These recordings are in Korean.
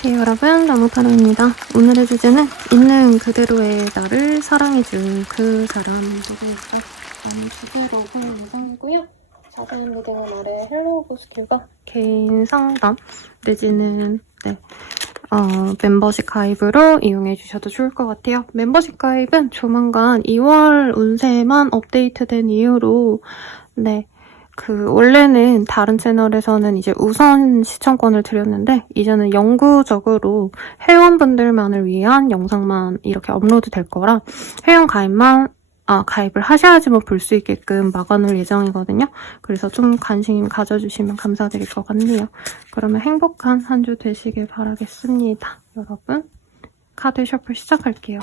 안녕하세요 여러분, 나무타로입니다. 오늘의 주제는 있는 그대로의 나를 사랑해줄 그 사람 누구일까? 라는 주제로 할 예정이고요. 자세한 리딩은 아래 헬로우 고스튜가 개인 상담 내지는 멤버십 가입으로 이용해 주셔도 좋을 것 같아요. 멤버십 가입은 조만간 2월 운세만 업데이트된 이후로 원래는 다른 채널에서는 이제 우선 시청권을 드렸는데 이제는 영구적으로 회원분들만을 위한 영상만 이렇게 업로드 될 거라 회원 가입을 하셔야지만 볼 수 있게끔 막아놓을 예정이거든요. 그래서 좀 관심 가져주시면 감사드릴 것 같네요. 그러면 행복한 한 주 되시길 바라겠습니다. 여러분, 카드 셔플 시작할게요.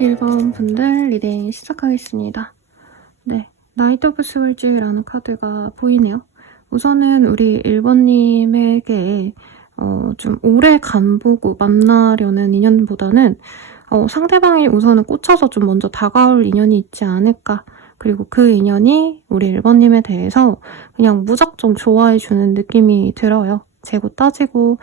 일 번 분들 리딩 시작하겠습니다. 나이트 오브 스월즈라는 카드가 보이네요. 우선은 우리 1번님에게 좀 오래 간보고 만나려는 인연보다는 상대방이 우선은 꽂혀서 좀 먼저 다가올 인연이 있지 않을까. 그리고 그 인연이 우리 1번님에 대해서 그냥 무작정 좋아해주는 느낌이 들어요. 재고 따지고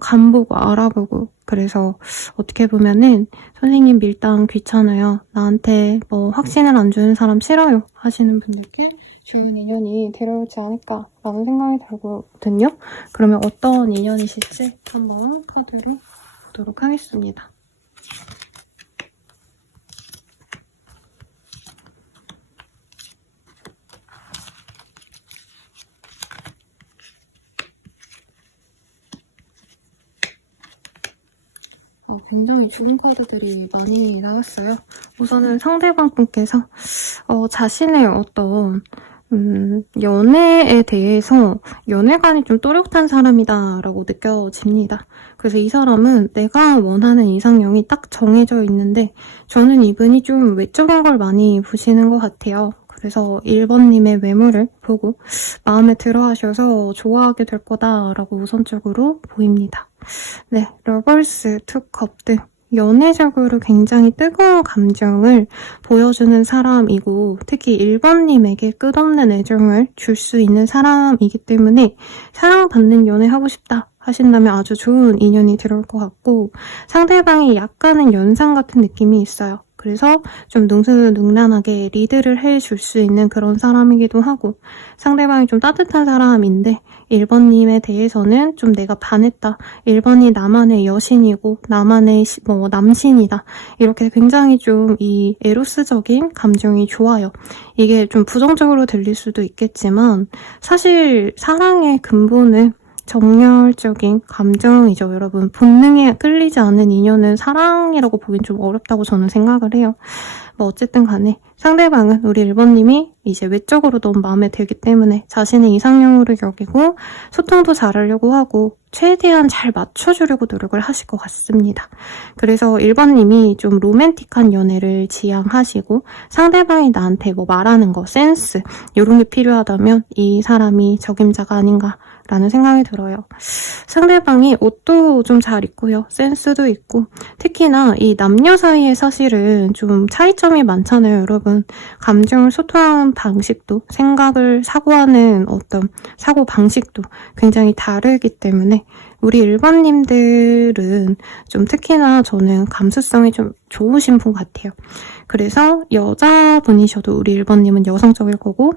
간보고 알아보고. 그래서 어떻게 보면은 선생님 밀당 귀찮아요. 나한테 확신을 안 주는 사람 싫어요. 하시는 분들께 좋은 인연이 데려오지 않을까라는 생각이 들거든요. 그러면 어떤 인연이실지 한번 카드를 보도록 하겠습니다. 굉장히 좋은 카드들이 많이 나왔어요. 우선은 상대방 분께서 자신의 어떤 연애에 대해서 연애관이 좀 또렷한 사람이다라고 느껴집니다. 그래서 이 사람은 내가 원하는 이상형이 딱 정해져 있는데 저는 이분이 좀 외적인 걸 많이 보시는 것 같아요. 그래서 1번님의 외모를 보고 마음에 들어 하셔서 좋아하게 될 거다라고 우선적으로 보입니다. 네, 러버스, 투컵 등 연애적으로 굉장히 뜨거운 감정을 보여주는 사람이고 특히 1번님에게 끝없는 애정을 줄 수 있는 사람이기 때문에 사랑받는 연애하고 싶다 하신다면 아주 좋은 인연이 들어올 것 같고 상대방이 약간은 연상 같은 느낌이 있어요. 그래서 좀 능수능란하게 리드를 해줄 수 있는 그런 사람이기도 하고 상대방이 좀 따뜻한 사람인데 1번님에 대해서는 좀 내가 반했다. 1번이 나만의 여신이고 나만의 남신이다. 이렇게 굉장히 좀 이 에로스적인 감정이 좋아요. 이게 좀 부정적으로 들릴 수도 있겠지만 사실 사랑의 근본은 정열적인 감정이죠, 여러분. 본능에 끌리지 않는 인연은 사랑이라고 보긴 좀 어렵다고 저는 생각을 해요. 어쨌든 간에 상대방은 우리 1번님이 이제 외적으로 너무 마음에 들기 때문에 자신의 이상형으로 여기고 소통도 잘하려고 하고 최대한 잘 맞춰주려고 노력을 하실 것 같습니다. 그래서 1번님이 좀 로맨틱한 연애를 지향하시고 상대방이 나한테 말하는 거, 센스 이런 게 필요하다면 이 사람이 적임자가 아닌가 라는 생각이 들어요. 상대방이 옷도 좀 잘 입고요. 센스도 있고 특히나 이 남녀 사이에 사실은 좀 차이점이 많잖아요, 여러분. 감정을 소통하는 방식도 생각을 사고하는 어떤 사고 방식도 굉장히 다르기 때문에 우리 1번님들은 좀 특히나 저는 감수성이 좀 좋으신 분 같아요. 그래서 여자분이셔도 우리 1번님은 여성적일 거고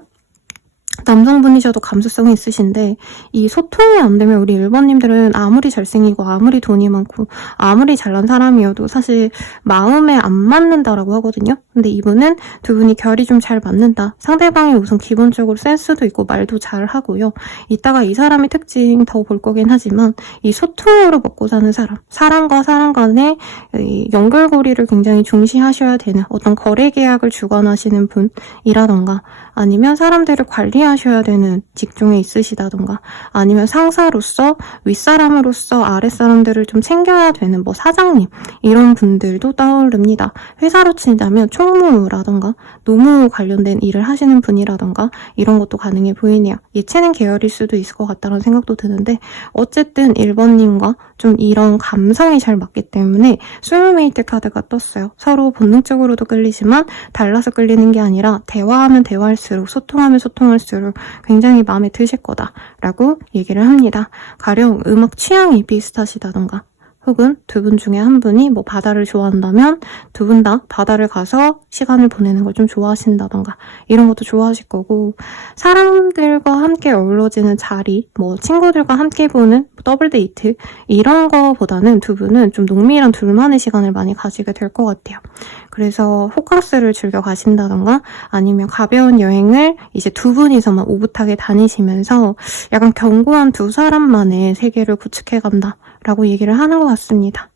남성분이셔도 감수성이 있으신데 이 소통이 안 되면 우리 1번님들은 아무리 잘생기고 아무리 돈이 많고 아무리 잘난 사람이어도 사실 마음에 안 맞는다라고 하거든요. 근데 이분은 두 분이 결이 좀 잘 맞는다. 상대방이 우선 기본적으로 센스도 있고 말도 잘 하고요. 이따가 이 사람의 특징 더 볼 거긴 하지만 이 소통으로 먹고 사는 사람, 사람과 사람 간의 이 연결고리를 굉장히 중시하셔야 되는 어떤 거래 계약을 주관하시는 분이라던가 아니면 사람들을 관리하셔야 되는 직종에 있으시다던가 아니면 상사로서 윗사람으로서 아랫사람들을 좀 챙겨야 되는 사장님 이런 분들도 떠오릅니다. 회사로 치자면 총무라던가 노무 관련된 일을 하시는 분이라던가 이런 것도 가능해 보이네요. 예체능 계열일 수도 있을 것 같다는 생각도 드는데 어쨌든 1번님과 좀 이런 감성이 잘 맞기 때문에 소울메이트 카드가 떴어요. 서로 본능적으로도 끌리지만 달라서 끌리는 게 아니라 대화하면 대화할수록 소통하면 소통할수록 굉장히 마음에 드실 거다라고 얘기를 합니다. 가령 음악 취향이 비슷하시다던가 혹은 두 분 중에 한 분이 바다를 좋아한다면 두 분 다 바다를 가서 시간을 보내는 걸 좀 좋아하신다던가 이런 것도 좋아하실 거고 사람들과 함께 어우러지는 자리 친구들과 함께 보는 더블 데이트 이런 거보다는 두 분은 좀 농밀한 둘만의 시간을 많이 가지게 될 것 같아요. 그래서 호캉스를 즐겨 가신다던가 아니면 가벼운 여행을 이제 두 분이서만 오붓하게 다니시면서 약간 견고한 두 사람만의 세계를 구축해 간다 라고 얘기를 하는 것 같습니다.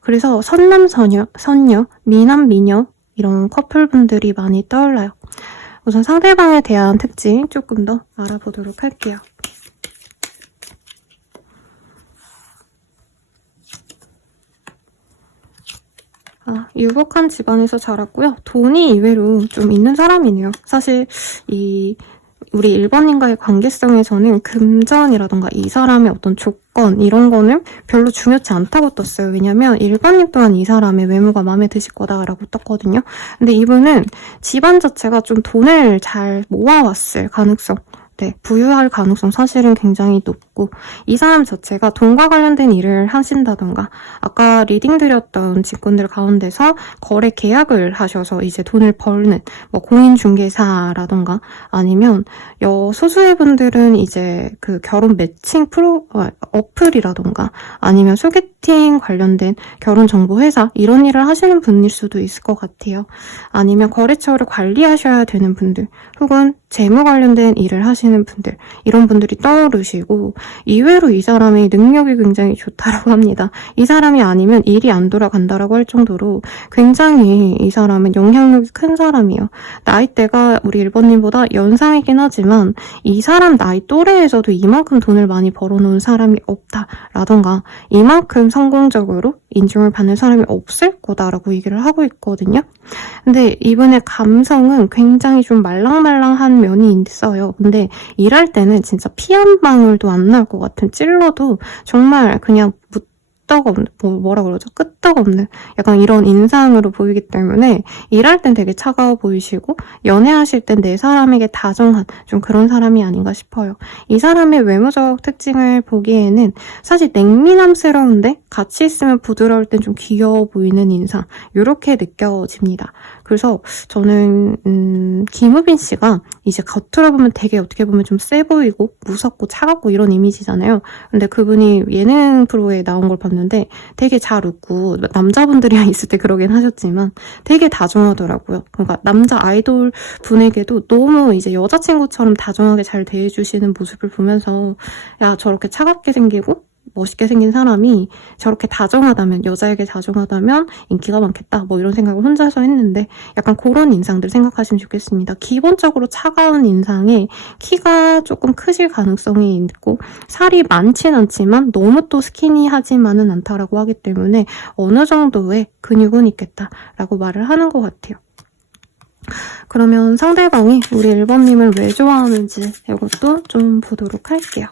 그래서 선남선녀, 선녀, 미남미녀 이런 커플분들이 많이 떠올라요. 우선 상대방에 대한 특징 조금 더 알아보도록 할게요. 유복한 집안에서 자랐고요. 돈이 의외로 좀 있는 사람이네요. 사실 우리 1번님과의 관계성에서는 금전이라던가 이 사람의 어떤 조건 이런 거는 별로 중요치 않다고 떴어요. 왜냐면 1번님 또한 이 사람의 외모가 마음에 드실 거다라고 떴거든요. 근데 이분은 집안 자체가 좀 돈을 잘 모아왔을 가능성 부유할 가능성 사실은 굉장히 높고 이 사람 자체가 돈과 관련된 일을 하신다던가 아까 리딩 드렸던 직군들 가운데서 거래 계약을 하셔서 이제 돈을 벌는 공인중개사라던가 아니면 소수의 분들은 이제 그 결혼 매칭 어플이라던가 아니면 소개팅 마케팅 관련된 결혼정보회사 이런 일을 하시는 분일 수도 있을 것 같아요. 아니면 거래처를 관리하셔야 되는 분들 혹은 재무 관련된 일을 하시는 분들 이런 분들이 떠오르시고 이외로 이 사람의 능력이 굉장히 좋다라고 합니다. 이 사람이 아니면 일이 안 돌아간다라고 할 정도로 굉장히 이 사람은 영향력이 큰 사람이에요. 나이대가 우리 1번님보다 연상이긴 하지만 이 사람 나이 또래에서도 이만큼 돈을 많이 벌어놓은 사람이 없다라던가 이만큼 성공적으로 인정을 받는 사람이 없을 거다라고 얘기를 하고 있거든요. 근데 이분의 감성은 굉장히 좀 말랑말랑한 면이 있어요. 근데 일할 때는 진짜 피 한 방울도 안 나올 것 같은 찔러도 정말 그냥 끄떡없는, 뭐라 그러죠? 끄떡없는 약간 이런 인상으로 보이기 때문에 일할 땐 되게 차가워 보이시고 연애하실 땐 내 사람에게 다정한 좀 그런 사람이 아닌가 싶어요. 이 사람의 외모적 특징을 보기에는 사실 냉미남스러운데 같이 있으면 부드러울 땐 좀 귀여워 보이는 인상 이렇게 느껴집니다. 그래서 저는 김우빈 씨가 이제 겉으로 보면 되게 어떻게 보면 좀 세 보이고 무섭고 차갑고 이런 이미지잖아요. 근데 그분이 예능 프로에 나온 걸 봤는데 되게 잘 웃고 남자분들이랑 있을 때 그러긴 하셨지만 되게 다정하더라고요. 그러니까 남자 아이돌 분에게도 너무 이제 여자친구처럼 다정하게 잘 대해주시는 모습을 보면서 야 저렇게 차갑게 생기고 멋있게 생긴 사람이 저렇게 다정하다면 여자에게 다정하다면 인기가 많겠다 뭐 이런 생각을 혼자서 했는데 약간 그런 인상들 생각하시면 좋겠습니다. 기본적으로 차가운 인상에 키가 조금 크실 가능성이 있고 살이 많진 않지만 너무 또 스키니하지만은 않다라고 하기 때문에 어느 정도의 근육은 있겠다라고 말을 하는 것 같아요. 그러면 상대방이 우리 1번님을 왜 좋아하는지 이것도 좀 보도록 할게요.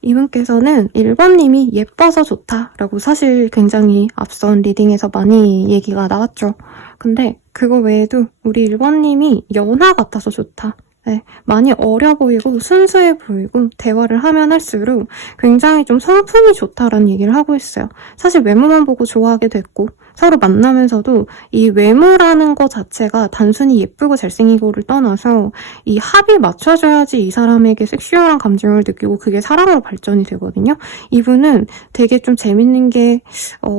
이분께서는 1번님이 예뻐서 좋다라고 사실 굉장히 앞선 리딩에서 많이 얘기가 나왔죠. 근데 그거 외에도 우리 1번님이 연하 같아서 좋다. 네, 많이 어려 보이고 순수해 보이고 대화를 하면 할수록 굉장히 좀 성품이 좋다라는 얘기를 하고 있어요. 사실 외모만 보고 좋아하게 됐고 서로 만나면서도 이 외모라는 것 자체가 단순히 예쁘고 잘생기고를 떠나서 이 합이 맞춰져야지 이 사람에게 섹슈얼한 감정을 느끼고 그게 사랑으로 발전이 되거든요. 이분은 되게 좀 재밌는 게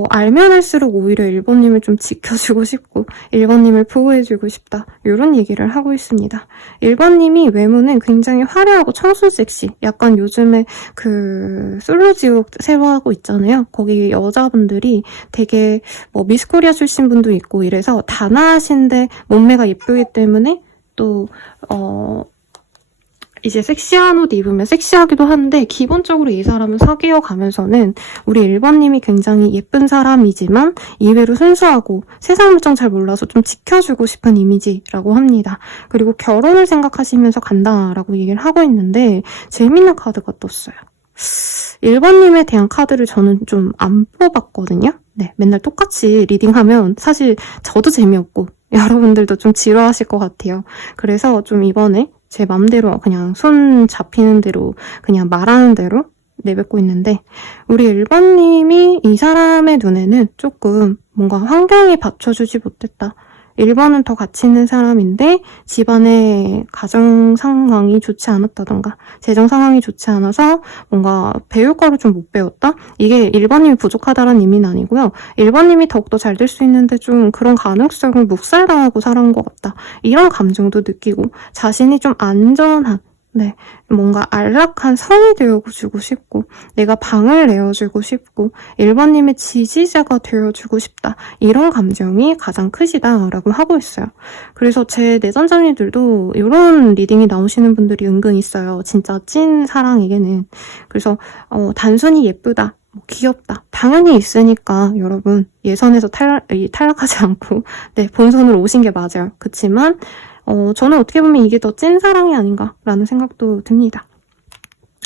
알면 할수록 오히려 1번님을 좀 지켜주고 싶고 1번님을 보호해주고 싶다 이런 얘기를 하고 있습니다. 1번님이 외모는 굉장히 화려하고 청순 섹시 약간 요즘에 그 솔로지옥 새로 하고 있잖아요. 거기 여자분들이 되게 뭐 미스코리아 출신 분도 있고 이래서 단아하신데 몸매가 예쁘기 때문에 또 이제 섹시한 옷 입으면 섹시하기도 한데 기본적으로 이 사람은 사귀어 가면서는 우리 1번님이 굉장히 예쁜 사람이지만 이외로 순수하고 세상 물정 잘 몰라서 좀 지켜주고 싶은 이미지라고 합니다. 그리고 결혼을 생각하시면서 간다라고 얘기를 하고 있는데 재밌는 카드가 떴어요. 1번님에 대한 카드를 저는 좀 안 뽑았거든요. 네, 맨날 똑같이 리딩하면 사실 저도 재미없고 여러분들도 좀 지루하실 것 같아요. 그래서 좀 이번에 제 맘대로 그냥 손 잡히는 대로 그냥 말하는 대로 내뱉고 있는데 우리 1번님이 이 사람의 눈에는 조금 뭔가 환경이 받쳐주지 못했다. 1번은 더 가치 있는 사람인데 집안의 가정 상황이 좋지 않았다던가 재정 상황이 좋지 않아서 뭔가 배울 거를 좀 못 배웠다? 이게 1번님이 부족하다는 의미는 아니고요. 1번님이 더욱더 잘 될 수 있는데 좀 그런 가능성을 묵살당하고 살아온 것 같다. 이런 감정도 느끼고 자신이 좀 안전한 네, 뭔가 안락한 성이 되어주고 싶고 내가 방을 내어주고 싶고 1번님의 지지자가 되어주고 싶다. 이런 감정이 가장 크시다라고 하고 있어요. 그래서 제 내전자님들도 이런 리딩이 나오시는 분들이 은근 있어요. 진짜 찐 사랑에게는. 그래서 단순히 예쁘다. 귀엽다. 당연히 있으니까 여러분 예선에서 탈락하지 않고 네, 본선으로 오신 게 맞아요. 그치만 저는 어떻게 보면 이게 더 찐 사랑이 아닌가라는 생각도 듭니다.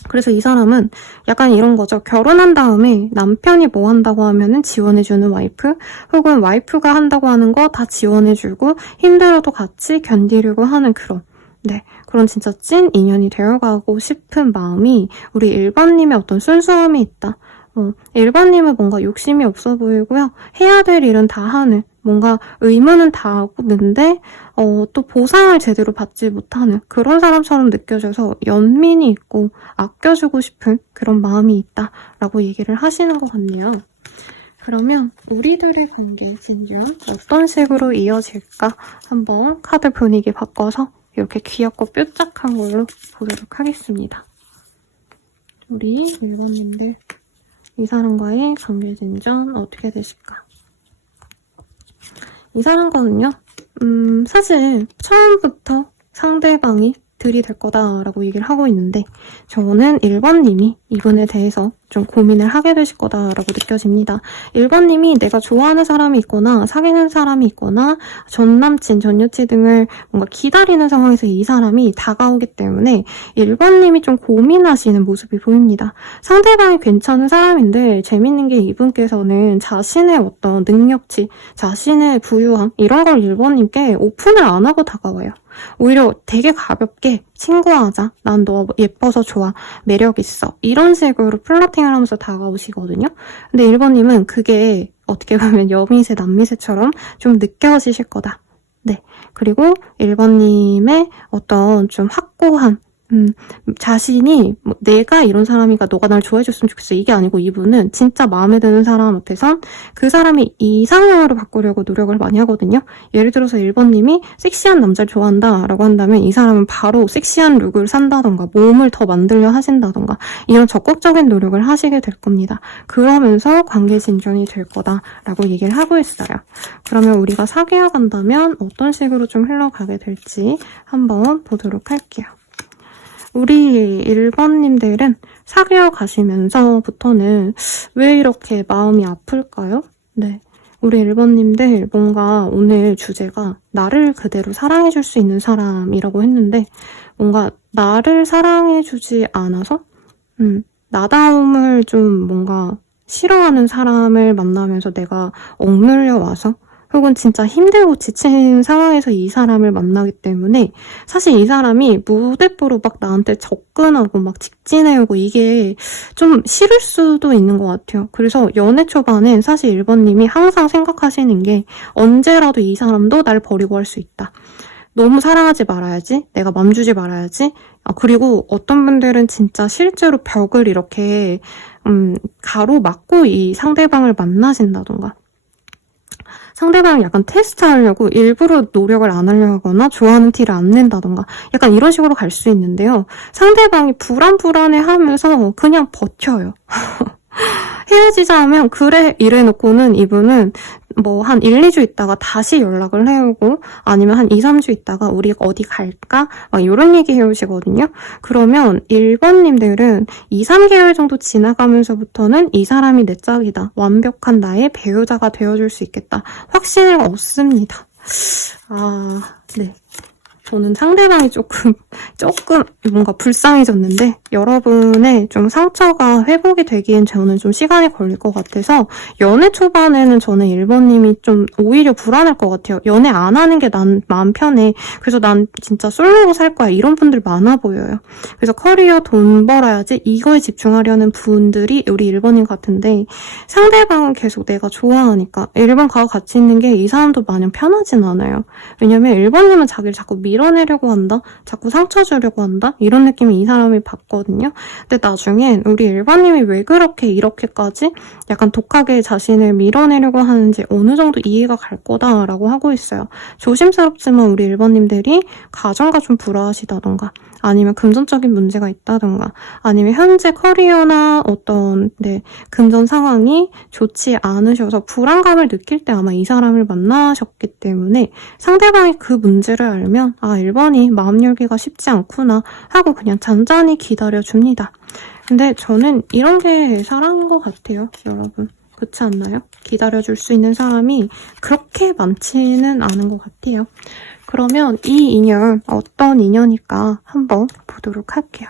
그래서 이 사람은 약간 이런 거죠. 결혼한 다음에 남편이 뭐 한다고 하면은 지원해주는 와이프, 혹은 와이프가 한다고 하는 거 다 지원해주고 힘들어도 같이 견디려고 하는 그런 진짜 찐 인연이 되어가고 싶은 마음이 우리 1번님의 어떤 순수함이 있다. 1번님은 뭔가 욕심이 없어 보이고요. 해야 될 일은 다 하는, 뭔가 의무는 다 하는데 또 보상을 제대로 받지 못하는 그런 사람처럼 느껴져서 연민이 있고 아껴주고 싶은 그런 마음이 있다라고 얘기를 하시는 것 같네요. 그러면 우리들의 관계 진주는 어떤 식으로 이어질까 한번 카드 분위기 바꿔서 이렇게 귀엽고 뾰족한 걸로 보도록 하겠습니다. 우리 1번님들 이 사람과의 관계 진전 어떻게 되실까? 이 사람과는요, 사실 처음부터 상대방이 들이댈 거다라고 얘기를 하고 있는데 저는 1번님이 이분에 대해서 좀 고민을 하게 되실 거다라고 느껴집니다. 1번님이 내가 좋아하는 사람이 있거나 사귀는 사람이 있거나 전 남친, 전 여친 등을 뭔가 기다리는 상황에서 이 사람이 다가오기 때문에 1번님이 좀 고민하시는 모습이 보입니다. 상대방이 괜찮은 사람인데 재밌는 게 이분께서는 자신의 어떤 능력치, 자신의 부유함 이런 걸 1번님께 오픈을 안 하고 다가와요. 오히려 되게 가볍게 친구하자, 난 너 예뻐서 좋아, 매력 있어 이런 식으로 플러팅을 하면서 다가오시거든요. 근데 1번님은 그게 어떻게 보면 여미새 남미새처럼 좀 느껴지실 거다. 네, 그리고 1번님의 어떤 좀 확고한 자신이 뭐 내가 이런 사람이니까 너가 날 좋아해줬으면 좋겠어 이게 아니고 이분은 진짜 마음에 드는 사람한테선 그 사람이 이상형으로 바꾸려고 노력을 많이 하거든요. 예를 들어서 1번님이 섹시한 남자를 좋아한다 라고 한다면 이 사람은 바로 섹시한 룩을 산다던가 몸을 더 만들려 하신다던가 이런 적극적인 노력을 하시게 될 겁니다. 그러면서 관계 진전이 될 거다라고 얘기를 하고 있어요. 그러면 우리가 사귀어 간다면 어떤 식으로 좀 흘러가게 될지 한번 보도록 할게요. 우리 1번님들은 사귀어 가시면서부터는 왜 이렇게 마음이 아플까요? 네. 우리 1번님들 뭔가 오늘 주제가 나를 그대로 사랑해줄 수 있는 사람이라고 했는데 뭔가 나를 사랑해주지 않아서 나다움을 좀 뭔가 싫어하는 사람을 만나면서 내가 억눌려 와서 혹은 진짜 힘들고 지친 상황에서 이 사람을 만나기 때문에 사실 이 사람이 무대뽀로 막 나한테 접근하고 막 직진해오고 이게 좀 싫을 수도 있는 것 같아요. 그래서 연애 초반엔 사실 1번님이 항상 생각하시는 게 언제라도 이 사람도 날 버리고 할 수 있다. 너무 사랑하지 말아야지. 내가 맘 주지 말아야지. 그리고 어떤 분들은 진짜 실제로 벽을 이렇게 가로막고 이 상대방을 만나신다던가 상대방을 약간 테스트하려고 일부러 노력을 안 하려고 하거나 좋아하는 티를 안 낸다던가 약간 이런 식으로 갈 수 있는데요. 상대방이 불안해하면서 그냥 버텨요. 헤어지자 하면 그래 이래놓고는 이분은 뭐 한 1, 2주 있다가 다시 연락을 해오고 아니면 한 2, 3주 있다가 우리 어디 갈까? 막 이런 얘기 해오시거든요. 그러면 1번님들은 2, 3개월 정도 지나가면서부터는 이 사람이 내 짝이다. 완벽한 나의 배우자가 되어줄 수 있겠다. 확신을 얻습니다. 네. 저는 상대방이 조금 뭔가 불쌍해졌는데 여러분의 좀 상처가 회복이 되기엔 저는 좀 시간이 걸릴 것 같아서 연애 초반에는 저는 1번님이 좀 오히려 불안할 것 같아요. 연애 안 하는 게 난 마음 편해. 그래서 난 진짜 솔로로 살 거야. 이런 분들 많아 보여요. 그래서 커리어 돈 벌어야지 이거에 집중하려는 분들이 우리 1번님 같은데 상대방은 계속 내가 좋아하니까 1번과 같이 있는 게 이 사람도 마냥 편하진 않아요. 왜냐면 1번님은 자기를 자꾸 밀어내려고 한다? 자꾸 상처 주려고 한다? 이런 느낌이 이 사람이 받거든요. 근데 나중엔 우리 1번님이 왜 그렇게 이렇게까지 약간 독하게 자신을 밀어내려고 하는지 어느 정도 이해가 갈 거다라고 하고 있어요. 조심스럽지만 우리 1번님들이 가정과 좀 불화하시다던가 아니면 금전적인 문제가 있다던가 아니면 현재 커리어나 어떤 금전 상황이 좋지 않으셔서 불안감을 느낄 때 아마 이 사람을 만나셨기 때문에 상대방이 그 문제를 알면 1번이 마음 열기가 쉽지 않구나 하고 그냥 잔잔히 기다려줍니다. 근데 저는 이런 게 사랑인 것 같아요, 여러분. 그렇지 않나요? 기다려줄 수 있는 사람이 그렇게 많지는 않은 것 같아요. 그러면 이 인연 어떤 인연일까 한번 보도록 할게요.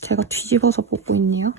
제가 뒤집어서 보고 있네요.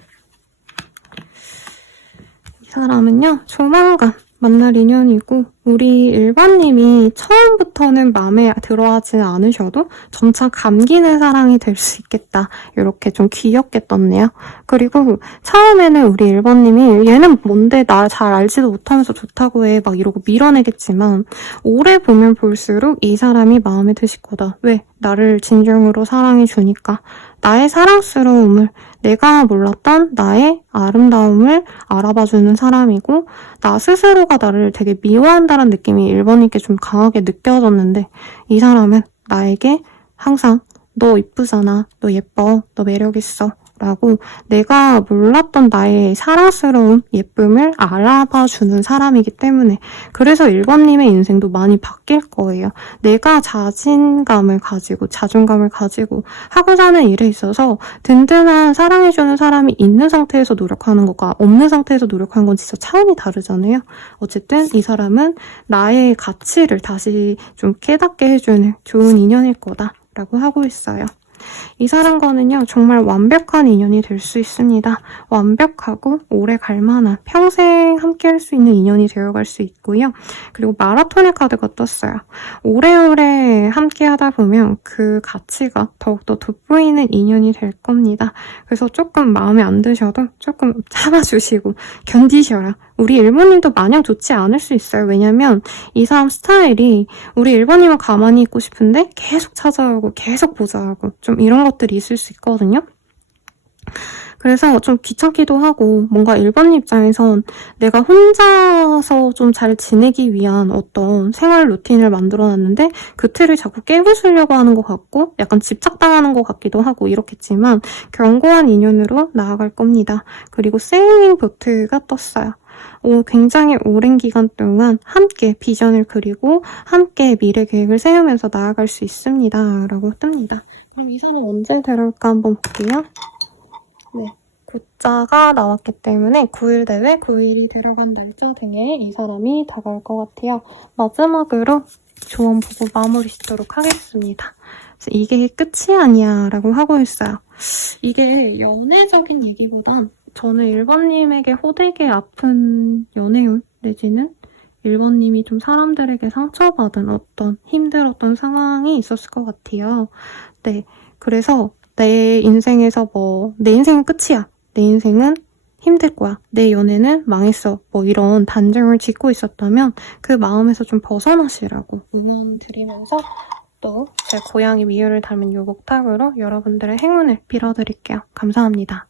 이 사람은요, 조만간 만날 인연이고 우리 1번님이 처음부터는 마음에 들어하지는 않으셔도 점차 감기는 사랑이 될 수 있겠다. 이렇게 좀 귀엽게 떴네요. 그리고 처음에는 우리 1번님이 얘는 뭔데 나 잘 알지도 못하면서 좋다고 해 막 이러고 밀어내겠지만 오래 보면 볼수록 이 사람이 마음에 드실 거다. 왜? 나를 진정으로 사랑해 주니까. 나의 사랑스러움을, 내가 몰랐던 나의 아름다움을 알아봐주는 사람이고 나 스스로가 나를 되게 미워한다는 느낌이 1번님께 좀 강하게 느껴졌는데 이 사람은 나에게 항상 너 이쁘잖아, 너 예뻐, 너 매력있어 라고 내가 몰랐던 나의 사랑스러운 예쁨을 알아봐주는 사람이기 때문에 그래서 1번님의 인생도 많이 바뀔 거예요. 내가 자신감을 가지고 자존감을 가지고 하고자 하는 일에 있어서 든든한 사랑해주는 사람이 있는 상태에서 노력하는 것과 없는 상태에서 노력하는 건 진짜 차원이 다르잖아요. 어쨌든 이 사람은 나의 가치를 다시 좀 깨닫게 해주는 좋은 인연일 거다라고 하고 있어요. 이 사람과는요, 정말 완벽한 인연이 될 수 있습니다. 완벽하고 오래 갈 만한, 평생 함께 할 수 있는 인연이 되어갈 수 있고요. 그리고 마라톤의 카드가 떴어요. 오래오래 함께 하다 보면 그 가치가 더욱더 돋보이는 인연이 될 겁니다. 그래서 조금 마음에 안 드셔도 조금 참아주시고 견디셔라. 우리 1번님도 마냥 좋지 않을 수 있어요. 왜냐면 이 사람 스타일이 우리 1번님은 가만히 있고 싶은데 계속 찾아오고 계속 보자하고 좀 이런 것들이 있을 수 있거든요. 그래서 좀 귀찮기도 하고 뭔가 1번님 입장에선 내가 혼자서 좀 잘 지내기 위한 어떤 생활 루틴을 만들어놨는데 그 틀을 자꾸 깨부수려고 하는 것 같고 약간 집착당하는 것 같기도 하고 이렇겠지만 견고한 인연으로 나아갈 겁니다. 그리고 세일링 보트가 떴어요. 굉장히 오랜 기간 동안 함께 비전을 그리고 함께 미래 계획을 세우면서 나아갈 수 있습니다. 라고 뜹니다. 그럼 이 사람 언제 데려올까 한번 볼게요. 네, 9자가 나왔기 때문에 9일 대회 9일이 데려간 날짜 등에 이 사람이 다가올 것 같아요. 마지막으로 조언 보고 마무리 짓도록 하겠습니다. 이게 끝이 아니야 라고 하고 있어요. 이게 연애적인 얘기보단 저는 1번님에게 호되게 아픈 연애운 내지는 1번님이 좀 사람들에게 상처받은 어떤 힘들었던 상황이 있었을 것 같아요. 네, 그래서 내 인생에서 내 인생은 끝이야. 내 인생은 힘들 거야. 내 연애는 망했어. 이런 단정을 짓고 있었다면 그 마음에서 좀 벗어나시라고 응원 드리면서 또 제 고양이 미유를 닮은 요목탁으로 여러분들의 행운을 빌어드릴게요. 감사합니다.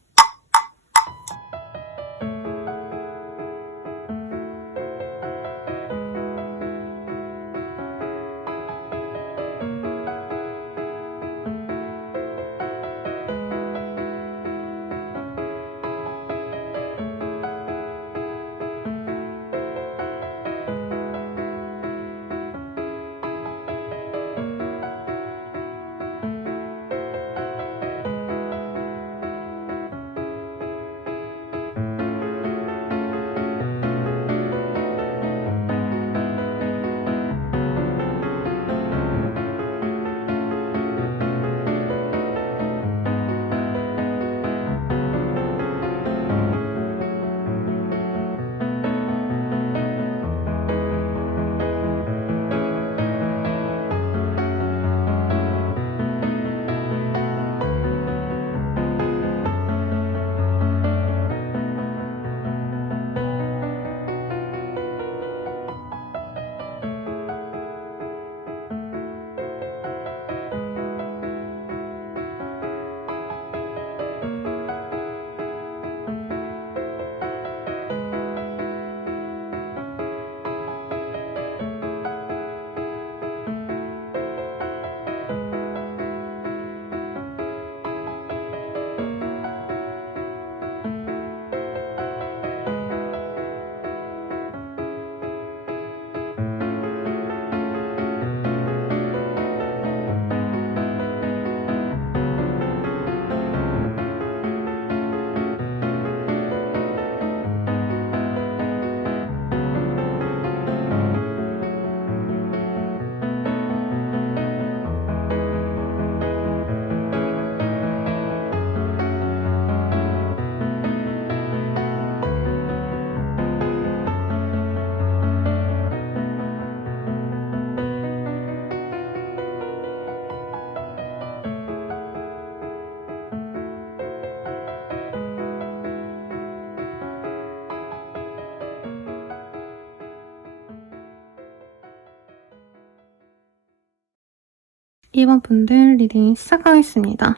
2번 분들 리딩 시작하겠습니다.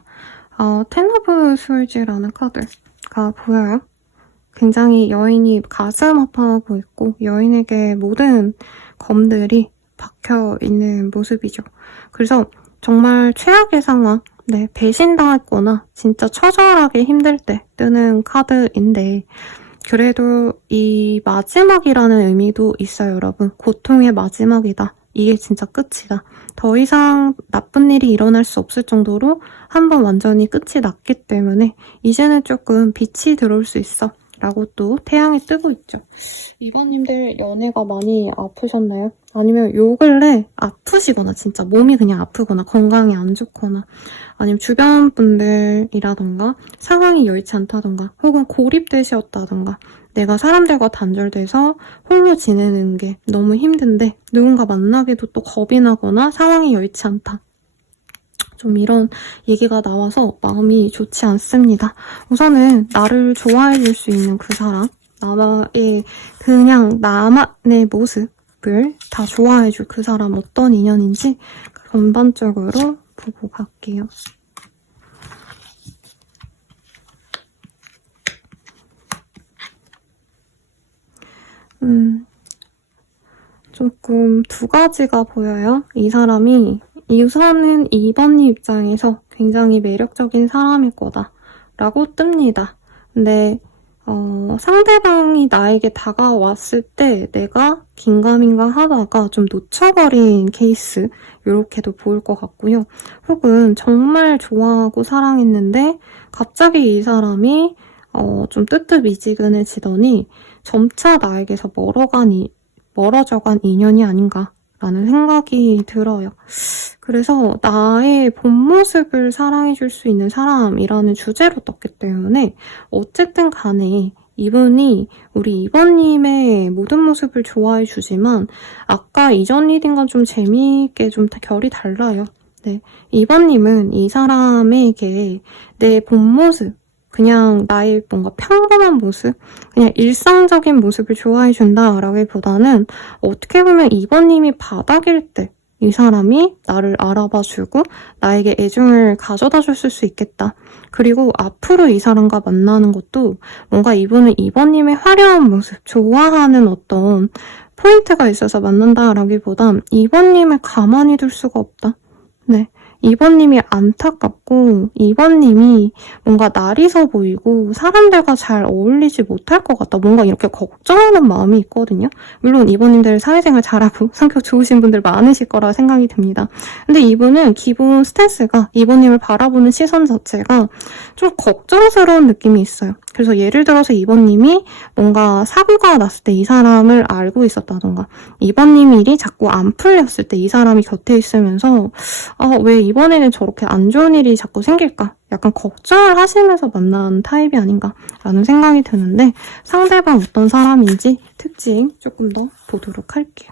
텐 오브 스월즈라는 카드가 보여요. 굉장히 여인이 가슴 아파하고 있고 여인에게 모든 검들이 박혀있는 모습이죠. 그래서 정말 최악의 상황, 배신당했거나 진짜 처절하게 힘들 때 뜨는 카드인데 그래도 이 마지막이라는 의미도 있어요, 여러분. 고통의 마지막이다. 이게 진짜 끝이다. 더 이상 나쁜 일이 일어날 수 없을 정도로 한번 완전히 끝이 났기 때문에 이제는 조금 빛이 들어올 수 있어. 라고 또 태양이 뜨고 있죠. 이번님들 연애가 많이 아프셨나요? 아니면 요 근래 아프시거나 진짜 몸이 그냥 아프거나 건강이 안 좋거나 아니면 주변 분들이라던가 상황이 여의치 않다던가 혹은 고립되셨다던가 내가 사람들과 단절돼서 홀로 지내는 게 너무 힘든데 누군가 만나기도 또 겁이 나거나 상황이 여의치 않다. 좀 이런 얘기가 나와서 마음이 좋지 않습니다. 우선은 나를 좋아해 줄 수 있는 그 사람, 나만의 모습을 다 좋아해 줄 그 사람 어떤 인연인지 전반적으로 보고 갈게요. 조금 두 가지가 보여요. 이 사람이 우선은 2번님 입장에서 굉장히 매력적인 사람일 거다라고 뜹니다. 근데 상대방이 나에게 다가왔을 때 내가 긴가민가 하다가 좀 놓쳐버린 케이스 이렇게도 보일 것 같고요. 혹은 정말 좋아하고 사랑했는데 갑자기 이 사람이 좀 뜨뜻미지근해지더니 점차 나에게서 멀어져간 인연이 아닌가라는 생각이 들어요. 그래서 나의 본 모습을 사랑해줄 수 있는 사람이라는 주제로 떴기 때문에 어쨌든 간에 이분이 우리 2번님의 모든 모습을 좋아해주지만 아까 이전 리딩과 좀 재미있게 좀 결이 달라요. 2번님은 이 사람에게 내 본 모습 그냥 나의 뭔가 평범한 모습, 그냥 일상적인 모습을 좋아해준다라기보다는 어떻게 보면 2번님이 바닥일 때 이 사람이 나를 알아봐주고 나에게 애정을 가져다 줬을 수 있겠다. 그리고 앞으로 이 사람과 만나는 것도 뭔가 이분은 2번님의 화려한 모습, 좋아하는 어떤 포인트가 있어서 만난다라기보단 2번님을 가만히 둘 수가 없다. 2번님이 안타깝고 2번님이 뭔가 나리서 보이고 사람들과 잘 어울리지 못할 것 같다. 뭔가 이렇게 걱정하는 마음이 있거든요. 물론 2번님들 사회생활 잘하고 성격 좋으신 분들 많으실 거라 생각이 듭니다. 근데 이분은 기본 스탠스가 2번님을 바라보는 시선 자체가 좀 걱정스러운 느낌이 있어요. 그래서 예를 들어서 2번님이 뭔가 사고가 났을 때 이 사람을 알고 있었다던가 2번님 일이 자꾸 안 풀렸을 때 이 사람이 곁에 있으면서 왜 이번에는 저렇게 안 좋은 일이 자꾸 생길까? 약간 걱정을 하시면서 만난 타입이 아닌가라는 생각이 드는데 상대방 어떤 사람인지 특징 조금 더 보도록 할게요.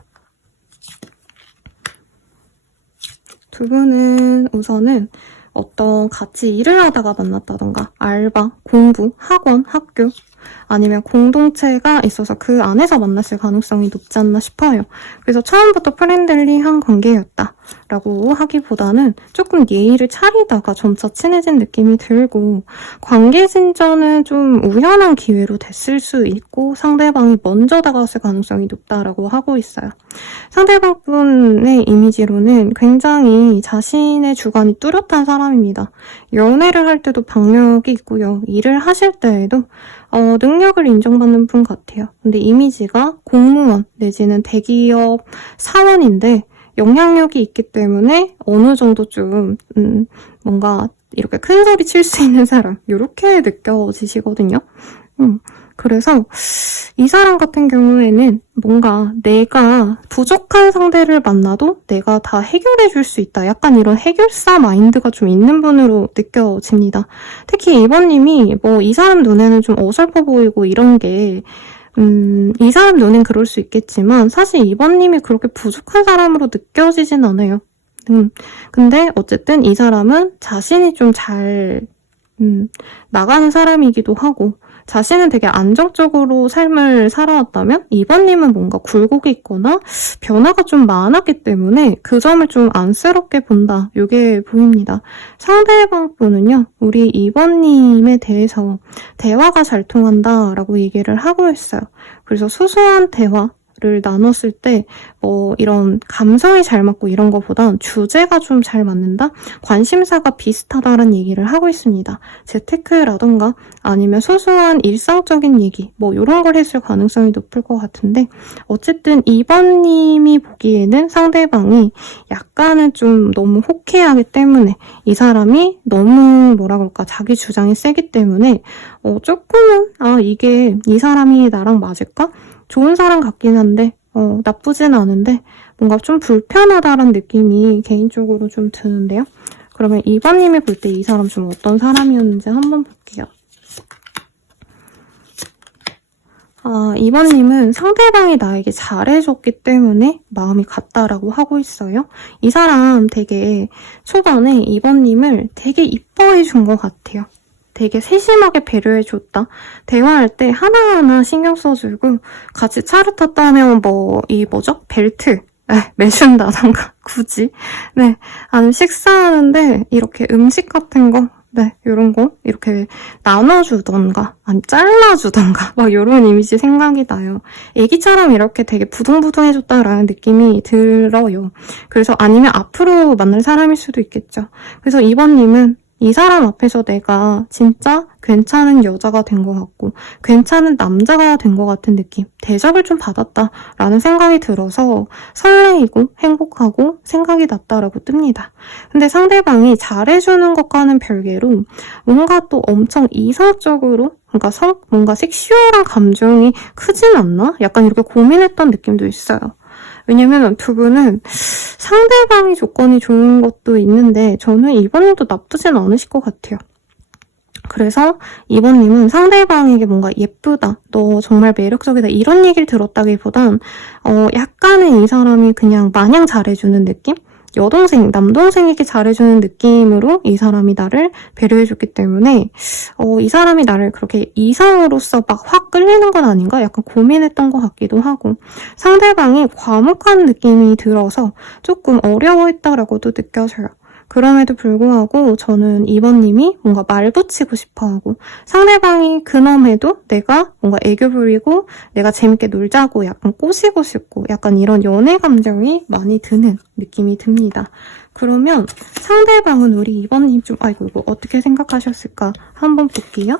두 분은 우선은 어떤 같이 일을 하다가 만났다던가 알바, 공부, 학원, 학교 아니면 공동체가 있어서 그 안에서 만났을 가능성이 높지 않나 싶어요. 그래서 처음부터 프렌들리한 관계였다라고 하기보다는 조금 예의를 차리다가 점차 친해진 느낌이 들고 관계 진전은 좀 우연한 기회로 됐을 수 있고 상대방이 먼저 다가왔을 가능성이 높다라고 하고 있어요. 상대방분의 이미지로는 굉장히 자신의 주관이 뚜렷한 사람입니다. 연애를 할 때도 박력이 있고요. 일을 하실 때에도 능력을 인정받는 분 같아요. 근데 이미지가 공무원 내지는 대기업 사원인데 영향력이 있기 때문에 어느 정도 좀 뭔가 이렇게 큰 소리 칠 수 있는 사람 이렇게 느껴지시거든요. 그래서 이 사람 같은 경우에는 뭔가 내가 부족한 상대를 만나도 내가 다 해결해 줄 수 있다. 약간 이런 해결사 마인드가 좀 있는 분으로 느껴집니다. 특히 2번님이 이 사람 눈에는 좀 어설퍼 보이고 이런 게 이 사람 눈엔 그럴 수 있겠지만 사실 2번님이 그렇게 부족한 사람으로 느껴지진 않아요. 근데 어쨌든 이 사람은 자신이 좀 잘 나가는 사람이기도 하고 자신은 되게 안정적으로 삶을 살아왔다면 2번님은 뭔가 굴곡이 있거나 변화가 좀 많았기 때문에 그 점을 좀 안쓰럽게 본다. 이게 보입니다. 상대방 분은요. 우리 2번님에 대해서 대화가 잘 통한다라고 얘기를 하고 있어요. 그래서 소소한 대화를 나눴을 때 이런 감성이 잘 맞고 이런 것보단 주제가 좀 잘 맞는다? 관심사가 비슷하다는 얘기를 하고 있습니다. 재테크라던가 아니면 소소한 일상적인 얘기 이런 걸 했을 가능성이 높을 것 같은데 어쨌든 2번님이 보기에는 상대방이 약간은 좀 너무 호쾌하기 때문에 이 사람이 너무 자기 주장이 세기 때문에 조금은 이게 이 사람이 나랑 맞을까? 좋은 사람 같긴 한데 나쁘진 않은데 뭔가 좀 불편하다는 느낌이 개인적으로 좀 드는데요. 그러면 2번님이 볼 때 이 사람 좀 어떤 사람이었는지 한번 볼게요. 2번님은 상대방이 나에게 잘해줬기 때문에 마음이 갔다라고 하고 있어요. 이 사람 되게 초반에 2번님을 되게 이뻐해 준 것 같아요. 되게 세심하게 배려해줬다. 대화할 때 하나하나 신경 써주고 같이 차를 탔다면 벨트 매준다던가 굳이 아니면 식사하는데 이렇게 음식 같은 거 이런 거 이렇게 나눠주던가 아니 잘라주던가 이런 이미지 생각이 나요. 애기처럼 이렇게 되게 부둥부둥해줬다라는 느낌이 들어요. 그래서 아니면 앞으로 만날 사람일 수도 있겠죠. 그래서 2번님은 이 사람 앞에서 내가 진짜 괜찮은 여자가 된 것 같고 괜찮은 남자가 된 것 같은 느낌, 대접을 좀 받았다라는 생각이 들어서 설레이고 행복하고 생각이 났다라고 뜹니다. 근데 상대방이 잘해주는 것과는 별개로 뭔가 또 엄청 이성적으로 뭔가 섹슈얼한 감정이 크진 않나? 약간 이렇게 고민했던 느낌도 있어요. 왜냐면 두 분은 상대방이 조건이 좋은 것도 있는데 저는 2번님도 나쁘진 않으실 것 같아요. 그래서 2번님은 상대방에게 뭔가 예쁘다, 너 정말 매력적이다 이런 얘기를 들었다기보단 약간은 이 사람이 그냥 마냥 잘해주는 느낌? 여동생, 남동생에게 잘해주는 느낌으로 이 사람이 나를 배려해줬기 때문에 이 사람이 나를 그렇게 이성으로서 막 확 끌리는 건 아닌가? 약간 고민했던 것 같기도 하고 상대방이 과묵한 느낌이 들어서 조금 어려워했다라고도 느껴져요. 그럼에도 불구하고 저는 2번님이 뭔가 말 붙이고 싶어하고 상대방이 그놈에도 내가 뭔가 애교 부리고 내가 재밌게 놀자고 약간 꼬시고 싶고 약간 이런 연애 감정이 많이 드는 느낌이 듭니다. 그러면 상대방은 우리 2번님 좀 이거 어떻게 생각하셨을까 한번 볼게요.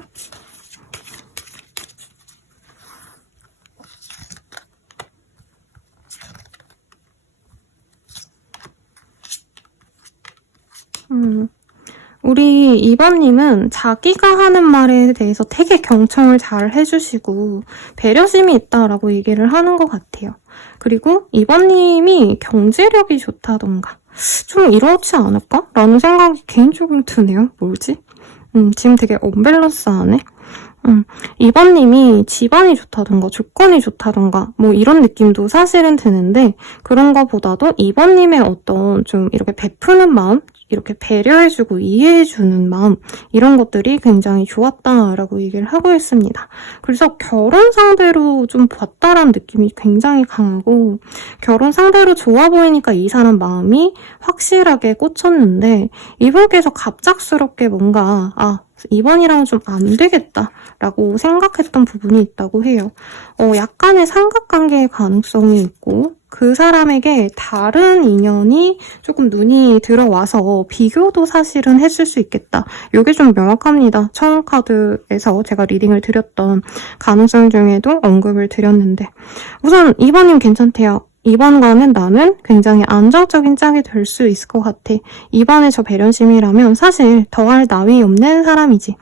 우리 2번님은 자기가 하는 말에 대해서 되게 경청을 잘 해주시고 배려심이 있다라고 얘기를 하는 것 같아요. 그리고 2번님이 경제력이 좋다던가 좀 이렇지 않을까? 라는 생각이 개인적으로 드네요. 뭐지? 지금 되게 언밸런스하네. 2번님이 집안이 좋다던가 조건이 좋다던가 이런 느낌도 사실은 드는데 그런 거보다도 2번님의 어떤 좀 이렇게 베푸는 마음, 이렇게 배려해주고 이해해주는 마음 이런 것들이 굉장히 좋았다라고 얘기를 하고 있습니다. 그래서 결혼 상대로 좀 봤다라는 느낌이 굉장히 강하고 결혼 상대로 좋아 보이니까 이 사람 마음이 확실하게 꽂혔는데 이분께서 갑작스럽게 뭔가 2번이랑은 좀 안 되겠다라고 생각했던 부분이 있다고 해요. 약간의 삼각관계의 가능성이 있고 그 사람에게 다른 인연이 조금 눈이 들어와서 비교도 사실은 했을 수 있겠다. 이게 좀 명확합니다. 처음 카드에서 제가 리딩을 드렸던 가능성 중에도 언급을 드렸는데 우선 2번님 괜찮대요. 2번과는 나는 굉장히 안정적인 짝이 될 수 있을 것 같아. 2번의 저 배려심이라면 사실 더할 나위 없는 사람이지.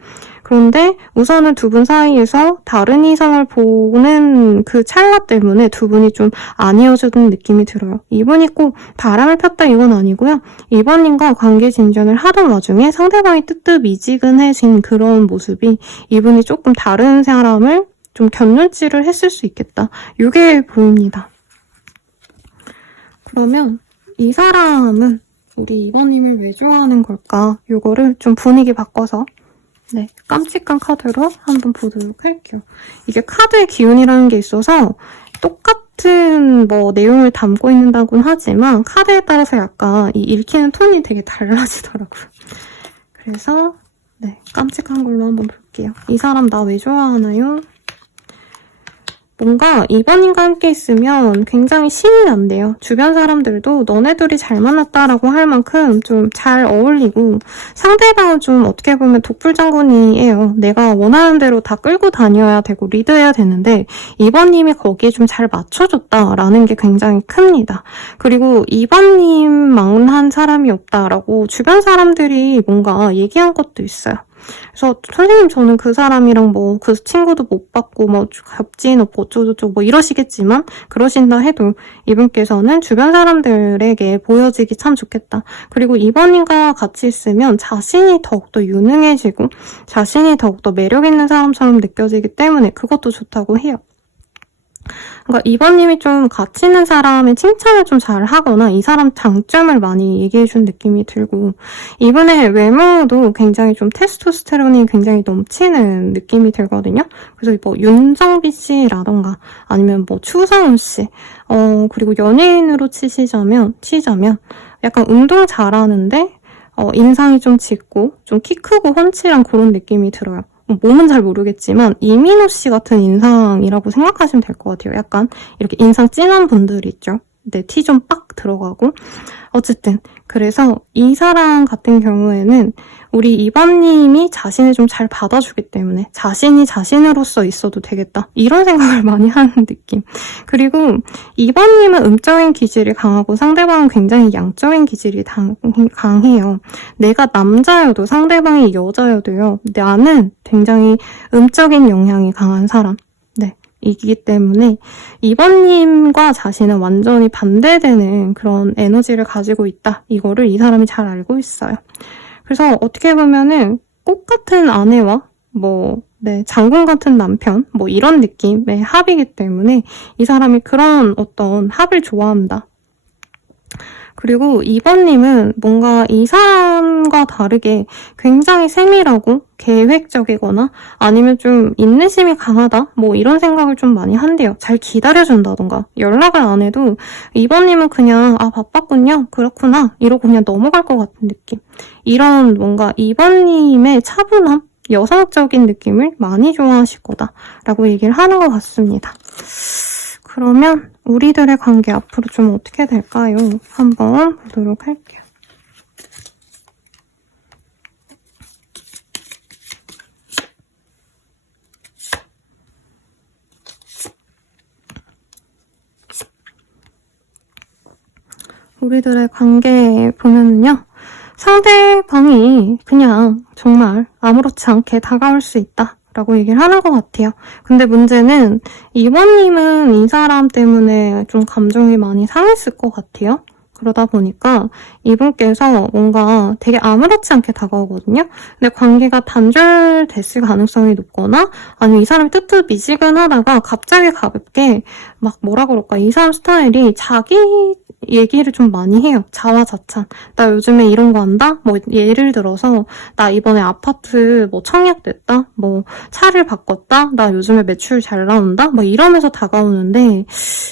그런데 우선은 두 분 사이에서 다른 이성을 보는 그 찰나 때문에 두 분이 좀 안 이어지는 느낌이 들어요. 이분이 꼭 바람을 폈다 이건 아니고요. 2번님과 관계 진전을 하던 와중에 상대방이 뜨뜻미지근해진 그런 모습이 이분이 조금 다른 사람을 좀 견눈질을 했을 수 있겠다. 이게 보입니다. 그러면 이 사람은 우리 2번님을 왜 좋아하는 걸까? 요거를 좀 분위기 바꿔서 네, 깜찍한 카드로 한번 보도록 할게요. 이게 카드의 기운이라는 게 있어서 똑같은 뭐 내용을 담고 있는다고는 하지만 카드에 따라서 약간 이 읽히는 톤이 되게 달라지더라고요. 그래서 네, 깜찍한 걸로 한번 볼게요. 이 사람 나 왜 좋아하나요? 뭔가 이번님과 함께 있으면 굉장히 신이 난대요. 주변 사람들도 너네 둘이 잘 만났다라고 할 만큼 좀 잘 어울리고 상대방은 좀 어떻게 보면 독불장군이에요. 내가 원하는 대로 다 끌고 다녀야 되고 리드해야 되는데 이번님이 거기에 좀 잘 맞춰줬다라는 게 굉장히 큽니다. 그리고 이번님만한 사람이 없다라고 주변 사람들이 뭔가 얘기한 것도 있어요. 그래서 선생님 저는 그 사람이랑 뭐 그 친구도 못 봤고 뭐 겹지인 없고 어쩌고저쩌고 뭐 이러시겠지만 그러신다 해도 이분께서는 주변 사람들에게 보여지기 참 좋겠다. 그리고 이번님과 같이 있으면 자신이 더욱더 유능해지고 자신이 더욱더 매력 있는 사람처럼 느껴지기 때문에 그것도 좋다고 해요. 그러니까 이번님이 좀 가치 있는 사람의 칭찬을 좀 잘 하거나 이 사람 장점을 많이 얘기해준 느낌이 들고 이분의 외모도 굉장히 좀 테스토스테론이 굉장히 넘치는 느낌이 들거든요. 그래서 뭐 윤정비 씨라던가 아니면 뭐 추성훈 씨 그리고 연예인으로 치자면 약간 운동 잘하는데 인상이 좀 짙고 좀 키 크고 훤칠한 그런 느낌이 들어요. 몸은 잘 모르겠지만 이민호 씨 같은 인상이라고 생각하시면 될 것 같아요. 약간 이렇게 인상 진한 분들 있죠. 네, 티 좀 빡 들어가고 어쨌든 그래서 이 사람 같은 경우에는 우리 이번님이 자신을 좀 잘 받아주기 때문에 자신이 자신으로서 있어도 되겠다 이런 생각을 많이 하는 느낌. 그리고 이번님은 음적인 기질이 강하고 상대방은 굉장히 양적인 기질이 강해요. 내가 남자여도 상대방이 여자여도요. 나는 굉장히 음적인 영향이 강한 사람. 네. 이기 때문에 이번님과 자신은 완전히 반대되는 그런 에너지를 가지고 있다. 이거를 이 사람이 잘 알고 있어요. 그래서 어떻게 보면은 꽃 같은 아내와 장군 같은 남편 이런 느낌의 합이기 때문에 이 사람이 그런 어떤 합을 좋아한다. 그리고 이번님은 뭔가 이 사람과 다르게 굉장히 세밀하고 계획적이거나 아니면 좀 인내심이 강하다? 이런 생각을 좀 많이 한대요. 잘 기다려준다던가 연락을 안 해도 이번님은 그냥 바빴군요. 그렇구나. 이러고 그냥 넘어갈 것 같은 느낌. 이런 뭔가 이번님의 차분함? 여성적인 느낌을 많이 좋아하실 거다라고 얘기를 하는 것 같습니다. 그러면 우리들의 관계 앞으로 좀 어떻게 될까요? 한번 보도록 할게요. 우리들의 관계 보면은요. 상대방이 그냥 정말 아무렇지 않게 다가올 수 있다. 라고 얘기를 하는 것 같아요. 근데 문제는 이번님은 이 사람 때문에 좀 감정이 많이 상했을 것 같아요. 그러다 보니까 이분께서 뭔가 되게 아무렇지 않게 다가오거든요. 근데 관계가 단절됐을 가능성이 높거나 아니면 이 사람이 뜨뜻미지근하다가 갑자기 가볍게 이 사람 스타일이 자기 얘기를 좀 많이 해요. 자화자찬. 나 요즘에 이런 거 한다? 예를 들어서 나 이번에 아파트 청약됐다? 차를 바꿨다? 나 요즘에 매출 잘 나온다? 이러면서 다가오는데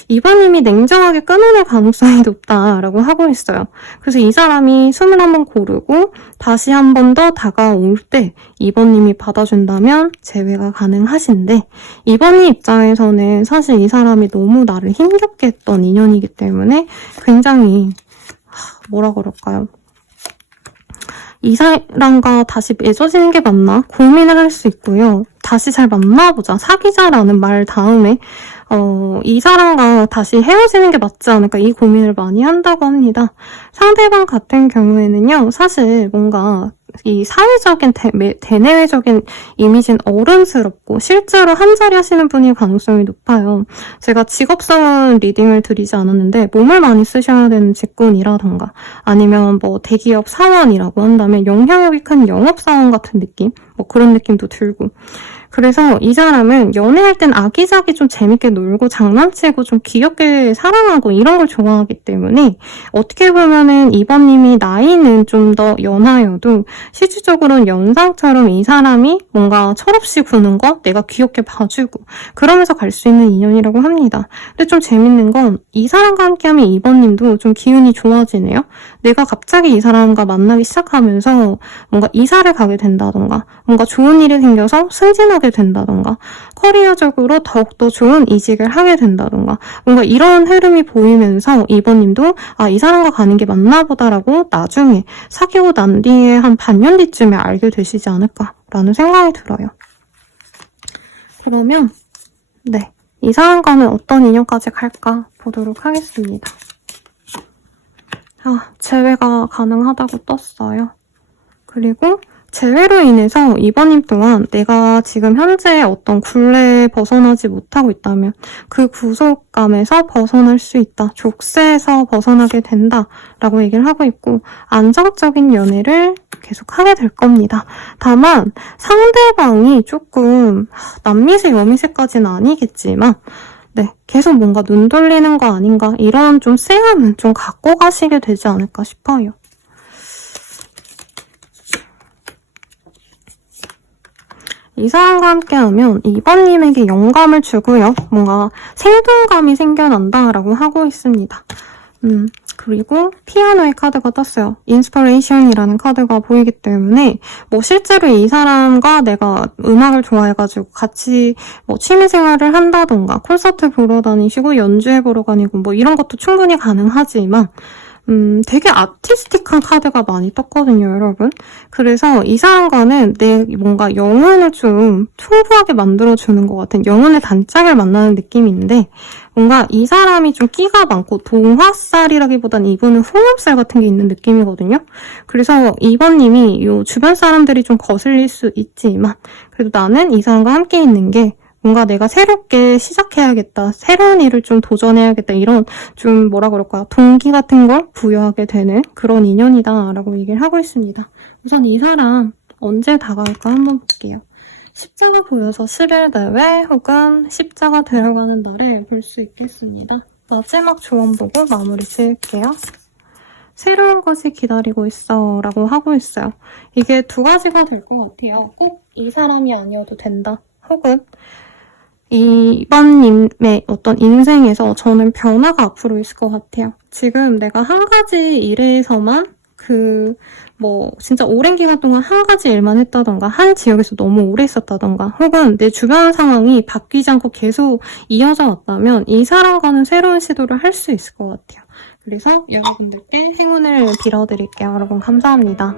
이번님이 냉정하게 끊어낼 가능성이 높다라고 하고 있어요. 그래서 이 사람이 숨을 한번 고르고 다시 한 번 더 다가올 때 이번님이 받아준다면 재회가 가능하신데 이번님 입장에서는 사실 이 사람이 너무 나를 힘겹게 했던 인연이기 때문에 굉장히 이 사람과 다시 맺어지는 게 맞나 고민을 할 수 있고요. 다시 잘 만나보자, 사귀자라는 말 다음에 이 사람과 다시 헤어지는 게 맞지 않을까 이 고민을 많이 한다고 합니다. 상대방 같은 경우에는요. 사실 뭔가 이 사회적인 대내외적인 이미지는 어른스럽고 실제로 한자리 하시는 분일 가능성이 높아요. 제가 직업성은 리딩을 드리지 않았는데 몸을 많이 쓰셔야 되는 직군이라던가 아니면 대기업 사원이라고 한다면 영향력이 큰 영업사원 같은 느낌? 뭐 그런 느낌도 들고. 그래서 이 사람은 연애할 땐 아기자기 좀 재밌게 놀고 장난치고 좀 귀엽게 사랑하고 이런 걸 좋아하기 때문에 어떻게 보면은 2번님이 나이는 좀 더 연하여도 실질적으로는 연상처럼 이 사람이 뭔가 철없이 구는 거 내가 귀엽게 봐주고 그러면서 갈 수 있는 인연이라고 합니다. 근데 좀 재밌는 건 이 사람과 함께하면 2번님도 좀 기운이 좋아지네요. 내가 갑자기 이 사람과 만나기 시작하면서 뭔가 이사를 가게 된다던가 뭔가 좋은 일이 생겨서 승진하게 된다던가 커리어적으로 더욱더 좋은 이직을 하게 된다던가 뭔가 이런 흐름이 보이면서 2번님도 아, 이 사람과 가는 게 맞나 보다라고 나중에 사귀고 난 뒤에 한 반년 뒤쯤에 알게 되시지 않을까라는 생각이 들어요. 그러면 네, 이 사람과는 어떤 인연까지 갈까 보도록 하겠습니다. 제외가 가능하다고 떴어요. 그리고 제외로 인해서 2번님 또한 내가 지금 현재 어떤 굴레에 벗어나지 못하고 있다면 그 구속감에서 벗어날 수 있다. 족쇄에서 벗어나게 된다. 라고 얘기를 하고 있고 안정적인 연애를 계속 하게 될 겁니다. 다만 상대방이 조금 남미세 여미세까지는 아니겠지만 네, 계속 뭔가 눈 돌리는 거 아닌가 이런 좀 쎄함은 좀 갖고 가시게 되지 않을까 싶어요. 이 사람과 함께하면 2번님에게 영감을 주고요. 뭔가 생동감이 생겨난다라고 하고 있습니다. 그리고 피아노의 카드가 떴어요. 인스퍼레이션이라는 카드가 보이기 때문에 뭐 실제로 이 사람과 내가 음악을 좋아해가지고 같이 뭐 취미생활을 한다던가 콘서트 보러 다니시고 연주회 보러 다니고 뭐 이런 것도 충분히 가능하지만 되게 아티스틱한 카드가 많이 떴거든요, 여러분. 그래서 이 사람과는 내 뭔가 영혼을 좀 풍부하게 만들어주는 것 같은 영혼의 단짝을 만나는 느낌인데 뭔가 이 사람이 좀 끼가 많고 동화살이라기보단 이분은 홍염살 같은 게 있는 느낌이거든요. 그래서 2번님이 요 주변 사람들이 좀 거슬릴 수 있지만 그래도 나는 이 사람과 함께 있는 게 뭔가 내가 새롭게 시작해야겠다, 새로운 일을 좀 도전해야겠다 이런 좀 뭐라 그럴까요? 동기 같은 걸 부여하게 되는 그런 인연이다 라고 얘기를 하고 있습니다. 우선 이 사람 언제 다가올까 한번 볼게요. 십자가 보여서 10일 내외 혹은 십자가 들어가는 날에 볼 수 있겠습니다. 마지막 조언 보고 마무리 지을게요. 새로운 것이 기다리고 있어 라고 하고 있어요. 이게 두 가지가 될 것 같아요. 꼭 이 사람이 아니어도 된다. 혹은 2번님의 어떤 인생에서 저는 변화가 앞으로 있을 것 같아요. 지금 내가 한 가지 일에서만 진짜 오랜 기간 동안 한 가지 일만 했다던가, 한 지역에서 너무 오래 있었다던가, 혹은 내 주변 상황이 바뀌지 않고 계속 이어져 왔다면 이 사람과는 새로운 시도를 할 수 있을 것 같아요. 그래서 여러분들께 행운을 빌어드릴게요. 여러분 감사합니다.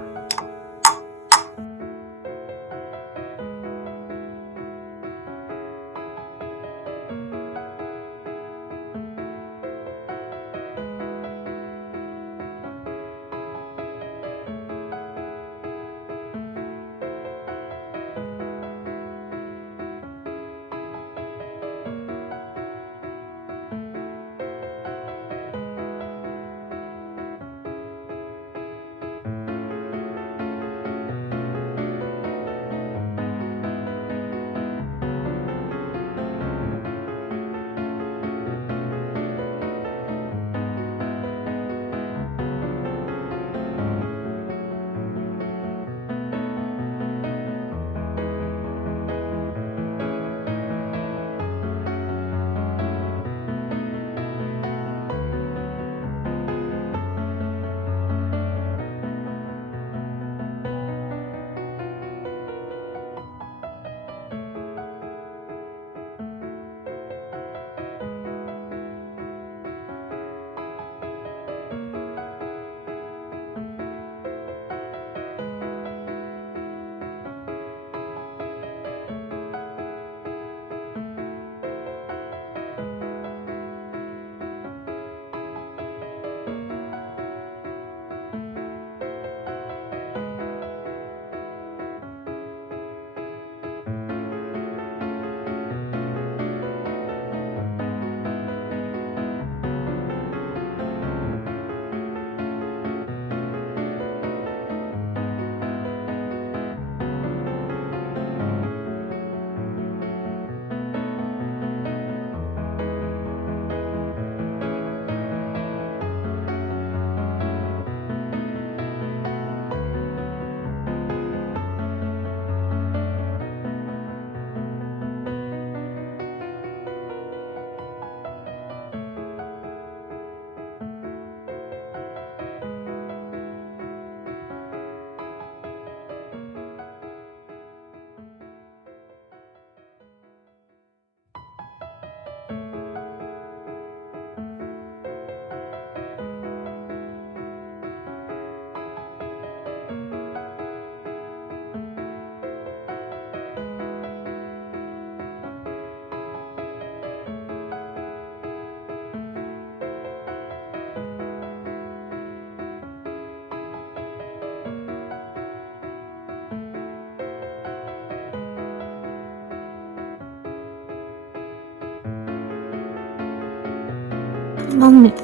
3번님,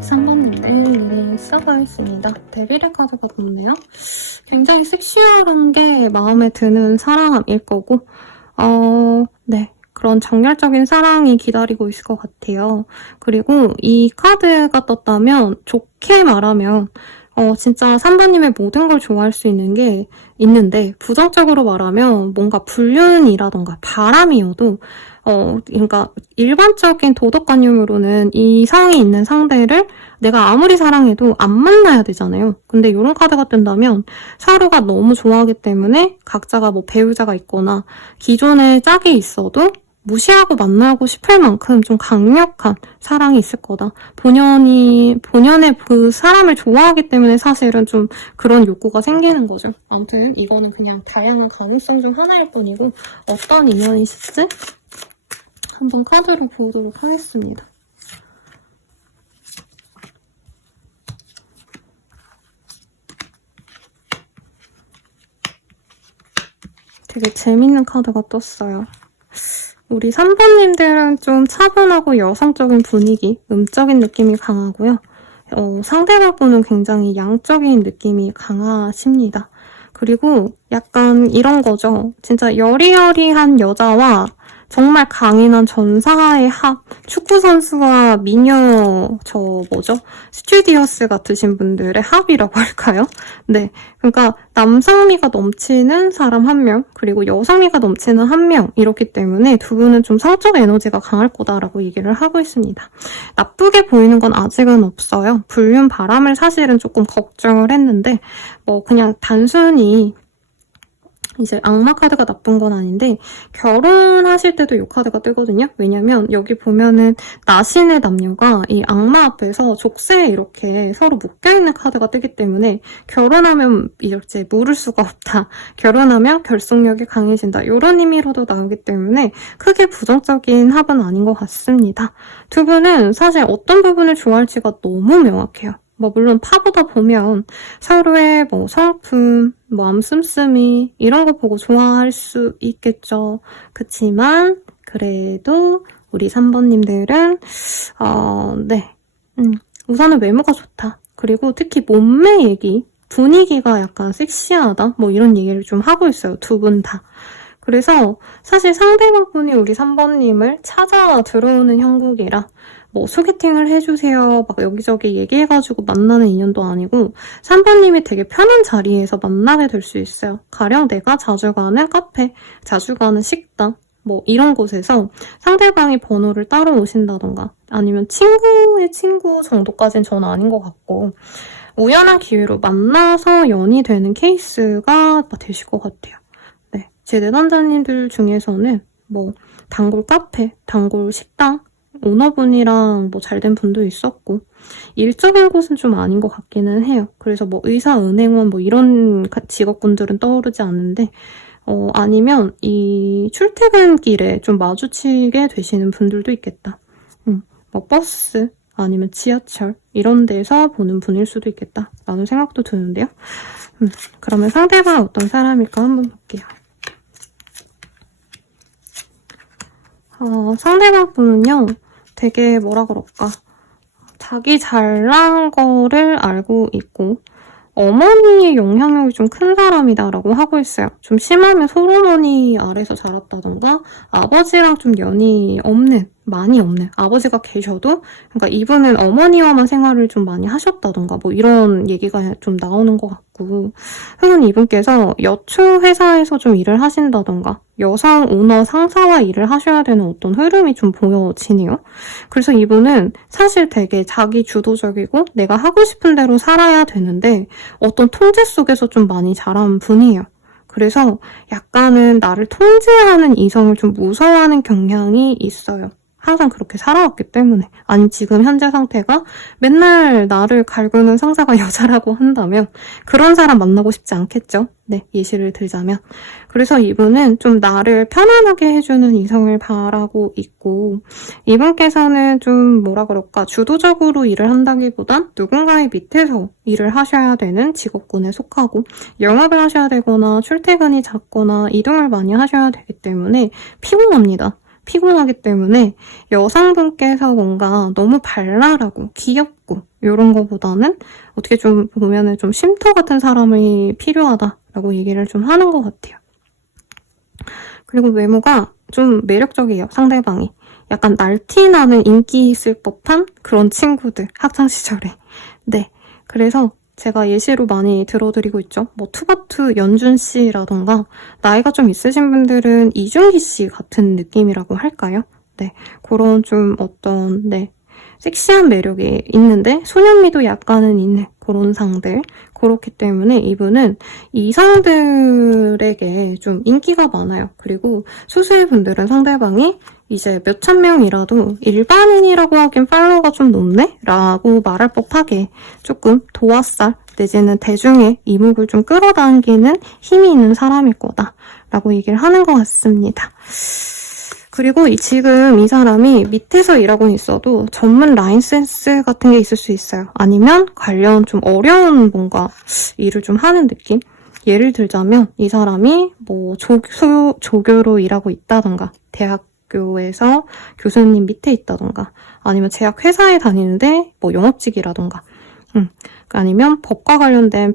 3번님 데일리 시작하겠습니다. 데빌의 카드가 붙네요. 굉장히 섹시한 게 마음에 드는 사람일 거고, 네. 그런 정열적인 사랑이 기다리고 있을 것 같아요. 그리고 이 카드가 떴다면, 좋게 말하면, 진짜 3번님의 모든 걸 좋아할 수 있는 게 있는데, 부정적으로 말하면 뭔가 불륜이라던가 바람이어도, 그러니까 일반적인 도덕관념으로는 이 성이 있는 상대를 내가 아무리 사랑해도 안 만나야 되잖아요. 근데 이런 카드가 뜬다면 서로가 너무 좋아하기 때문에 각자가 뭐 배우자가 있거나 기존에 짝이 있어도 무시하고 만나고 싶을 만큼 좀 강력한 사랑이 있을 거다. 본연의 그 사람을 좋아하기 때문에 사실은 좀 그런 욕구가 생기는 거죠. 아무튼 이거는 그냥 다양한 가능성 중 하나일 뿐이고 어떤 인연이실지 한번 카드로 보도록 하겠습니다. 되게 재밌는 카드가 떴어요. 우리 3번님들은 좀 차분하고 여성적인 분위기, 음적인 느낌이 강하고요. 상대방분은 굉장히 양적인 느낌이 강하십니다. 그리고 약간 이런 거죠. 진짜 여리여리한 여자와 정말 강인한 전사의 합, 축구선수와 미녀, 스튜디오스 같으신 분들의 합이라고 할까요? 네. 그러니까 남성미가 넘치는 사람 한 명, 그리고 여성미가 넘치는 한 명, 이렇기 때문에 두 분은 좀 성적 에너지가 강할 거다라고 얘기를 하고 있습니다. 나쁘게 보이는 건 아직은 없어요. 불륜 바람을 사실은 조금 걱정을 했는데, 그냥 단순히 이제 악마 카드가 나쁜 건 아닌데 결혼하실 때도 이 카드가 뜨거든요. 왜냐면 여기 보면은 나신의 남녀가 이 악마 앞에서 족쇄에 이렇게 서로 묶여있는 카드가 뜨기 때문에 결혼하면 이렇게 물을 수가 없다. 결혼하면 결속력이 강해진다. 이런 의미로도 나오기 때문에 크게 부정적인 합은 아닌 것 같습니다. 두 분은 사실 어떤 부분을 좋아할지가 너무 명확해요. 물론 파보다 보면 서로의 성품, 암씀씀이 이런 거 보고 좋아할 수 있겠죠. 그치만 그래도 우리 3번님들은 우선은 외모가 좋다. 그리고 특히 몸매 얘기, 분위기가 약간 섹시하다. 이런 얘기를 좀 하고 있어요. 두 분 다. 그래서 사실 상대방분이 우리 3번님을 찾아 들어오는 형국이라 소개팅을 해주세요. 여기저기 얘기해가지고 만나는 인연도 아니고 3번님이 되게 편한 자리에서 만나게 될 수 있어요. 가령 내가 자주 가는 카페, 자주 가는 식당 이런 곳에서 상대방이 번호를 따로 오신다던가 아니면 친구의 친구 정도까지는 저는 아닌 것 같고 우연한 기회로 만나서 연이 되는 케이스가 되실 것 같아요. 네, 제 내담자님들 중에서는 단골 카페, 단골 식당 오너분이랑 잘된 분도 있었고 일적인 곳은 좀 아닌 것 같기는 해요. 그래서 의사, 은행원 이런 직업군들은 떠오르지 않는데 아니면 이 출퇴근길에 좀 마주치게 되시는 분들도 있겠다. 버스 아니면 지하철 이런 데서 보는 분일 수도 있겠다 라는 생각도 드는데요. 그러면 상대방 어떤 사람일까 한번 볼게요. 상대방 분은요, 되게 자기 잘난 거를 알고 있고, 어머니의 영향력이 좀 큰 사람이다라고 하고 있어요. 좀 심하면 솔어머니 아래서 자랐다던가, 아버지랑 좀 많이 없는, 아버지가 계셔도, 그러니까 이분은 어머니와만 생활을 좀 많이 하셨다던가, 이런 얘기가 좀 나오는 것 같고, 혹은 이분께서 여초 회사에서 좀 일을 하신다던가, 여성 오너 상사와 일을 하셔야 되는 어떤 흐름이 좀 보여지네요. 그래서 이분은 사실 되게 자기 주도적이고 내가 하고 싶은 대로 살아야 되는데 어떤 통제 속에서 좀 많이 자란 분이에요. 그래서 약간은 나를 통제하는 이성을 좀 무서워하는 경향이 있어요. 항상 그렇게 살아왔기 때문에. 아니 지금 현재 상태가 맨날 나를 갈구는 상사가 여자라고 한다면 그런 사람 만나고 싶지 않겠죠? 네, 예시를 들자면. 그래서 이분은 좀 나를 편안하게 해주는 이성을 바라고 있고 이분께서는 좀 주도적으로 일을 한다기보단 누군가의 밑에서 일을 하셔야 되는 직업군에 속하고 영업을 하셔야 되거나 출퇴근이 잦거나 이동을 많이 하셔야 되기 때문에 피곤합니다. 피곤하기 때문에 여성분께서 뭔가 너무 발랄하고 귀엽고 이런 거보다는 어떻게 좀 보면은 좀 쉼터 같은 사람이 필요하다라고 얘기를 좀 하는 것 같아요. 그리고 외모가 좀 매력적이에요, 상대방이. 약간 날티나는 인기 있을 법한 그런 친구들, 학창시절에. 네, 그래서 제가 예시로 많이 들어드리고 있죠. 뭐 투바투 연준 씨라던가 나이가 좀 있으신 분들은 이준기 씨 같은 느낌이라고 할까요? 네, 그런 좀 어떤 섹시한 매력이 있는데 소년미도 약간은 있는 그런 상들. 그렇기 때문에 이분은 이성들에게 좀 인기가 많아요. 그리고 소수의 분들은 상대방이 이제 몇천 명이라도 일반인이라고 하기엔 팔로워가 좀 높네? 라고 말할 법하게 조금 도화살 내지는 대중의 이목을 좀 끌어당기는 힘이 있는 사람일 거다 라고 얘기를 하는 것 같습니다. 그리고 지금 이 사람이 밑에서 일하고 있어도 전문 라이센스 같은 게 있을 수 있어요. 아니면 관련 좀 어려운 뭔가 일을 좀 하는 느낌? 예를 들자면 이 사람이 뭐 조교로 일하고 있다던가 대학교에서 교수님 밑에 있다던가 아니면 제약회사에 다니는데 뭐 영업직이라던가 아니면 법과 관련된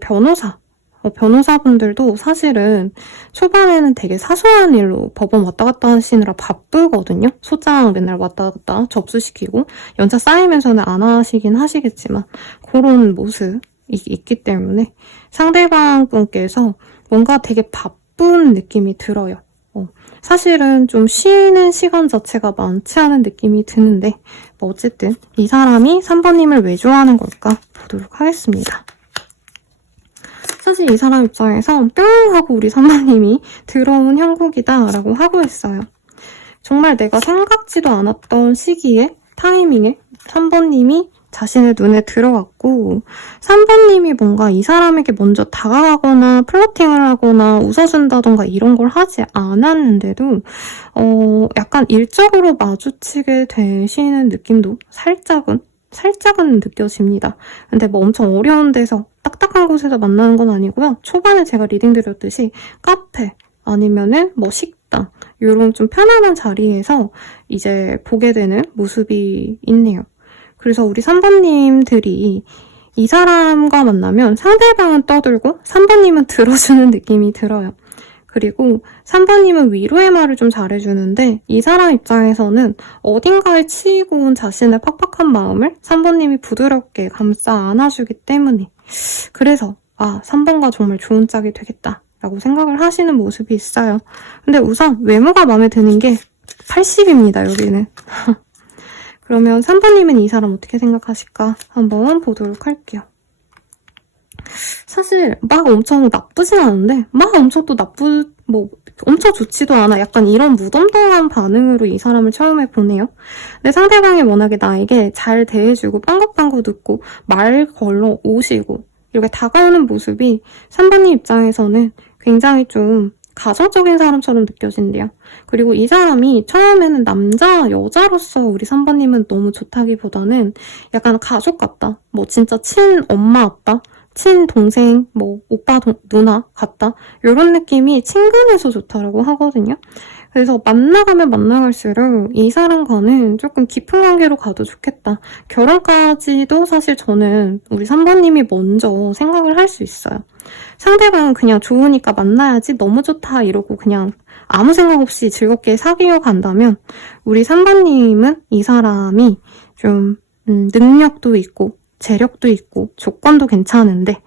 변호사분들도 사실은 초반에는 되게 사소한 일로 법원 왔다 갔다 하시느라 바쁘거든요. 소장 맨날 왔다 갔다 접수시키고 연차 쌓이면서는 안 하시긴 하시겠지만 그런 모습이 있기 때문에 상대방 분께서 뭔가 되게 바쁜 느낌이 들어요. 사실은 좀 쉬는 시간 자체가 많지 않은 느낌이 드는데 뭐 어쨌든 이 사람이 3번님을 왜 좋아하는 걸까 보도록 하겠습니다. 사실 이 사람 입장에서 뿅 하고 우리 3번님이 들어온 형국이다라고 하고 있어요. 정말 내가 생각지도 않았던 시기에 타이밍에 3번님이 자신의 눈에 들어왔고 3번님이 뭔가 이 사람에게 먼저 다가가거나 플러팅을 하거나 웃어준다던가 이런 걸 하지 않았는데도 약간 일적으로 마주치게 되시는 느낌도 살짝은 느껴집니다. 근데 뭐 엄청 어려운 데서 딱딱한 곳에서 만나는 건 아니고요. 초반에 제가 리딩 드렸듯이 카페 아니면은 뭐 식당 이런 좀 편안한 자리에서 이제 보게 되는 모습이 있네요. 그래서 우리 3번님들이 이 사람과 만나면 상대방은 떠들고 3번님은 들어주는 느낌이 들어요. 그리고 3번님은 위로의 말을 좀 잘해주는데 이 사람 입장에서는 어딘가에 치이고 온 자신의 팍팍한 마음을 3번님이 부드럽게 감싸 안아주기 때문에 그래서 3번과 정말 좋은 짝이 되겠다 라고 생각을 하시는 모습이 있어요. 근데 우선 외모가 마음에 드는 게 80입니다, 여기는. 그러면 3번님은 이 사람 어떻게 생각하실까 한번 보도록 할게요. 사실 막 엄청 나쁘진 않은데 막 엄청 또 엄청 좋지도 않아. 약간 이런 무덤덤한 반응으로 이 사람을 처음에 보네요. 근데 상대방이 워낙에 나에게 잘 대해주고 빵긋빵긋 웃고 말 걸러 오시고 이렇게 다가오는 모습이 3번님 입장에서는 굉장히 좀 가정적인 사람처럼 느껴진대요. 그리고 이 사람이 처음에는 여자로서 우리 3번님은 너무 좋다기보다는 약간 가족 같다. 뭐 진짜 친엄마 아빠, 친동생, 뭐 오빠 누나 같다. 이런 느낌이 친근해서 좋다라고 하거든요. 그래서 만나가면 만나갈수록 이 사람과는 조금 깊은 관계로 가도 좋겠다. 결혼까지도 사실 저는 우리 3번님이 먼저 생각을 할 수 있어요. 상대방은 그냥 좋으니까 만나야지 너무 좋다 이러고 그냥 아무 생각 없이 즐겁게 사귀어 간다면 우리 3번님은 이 사람이 좀 능력도 있고 재력도 있고 조건도 괜찮은데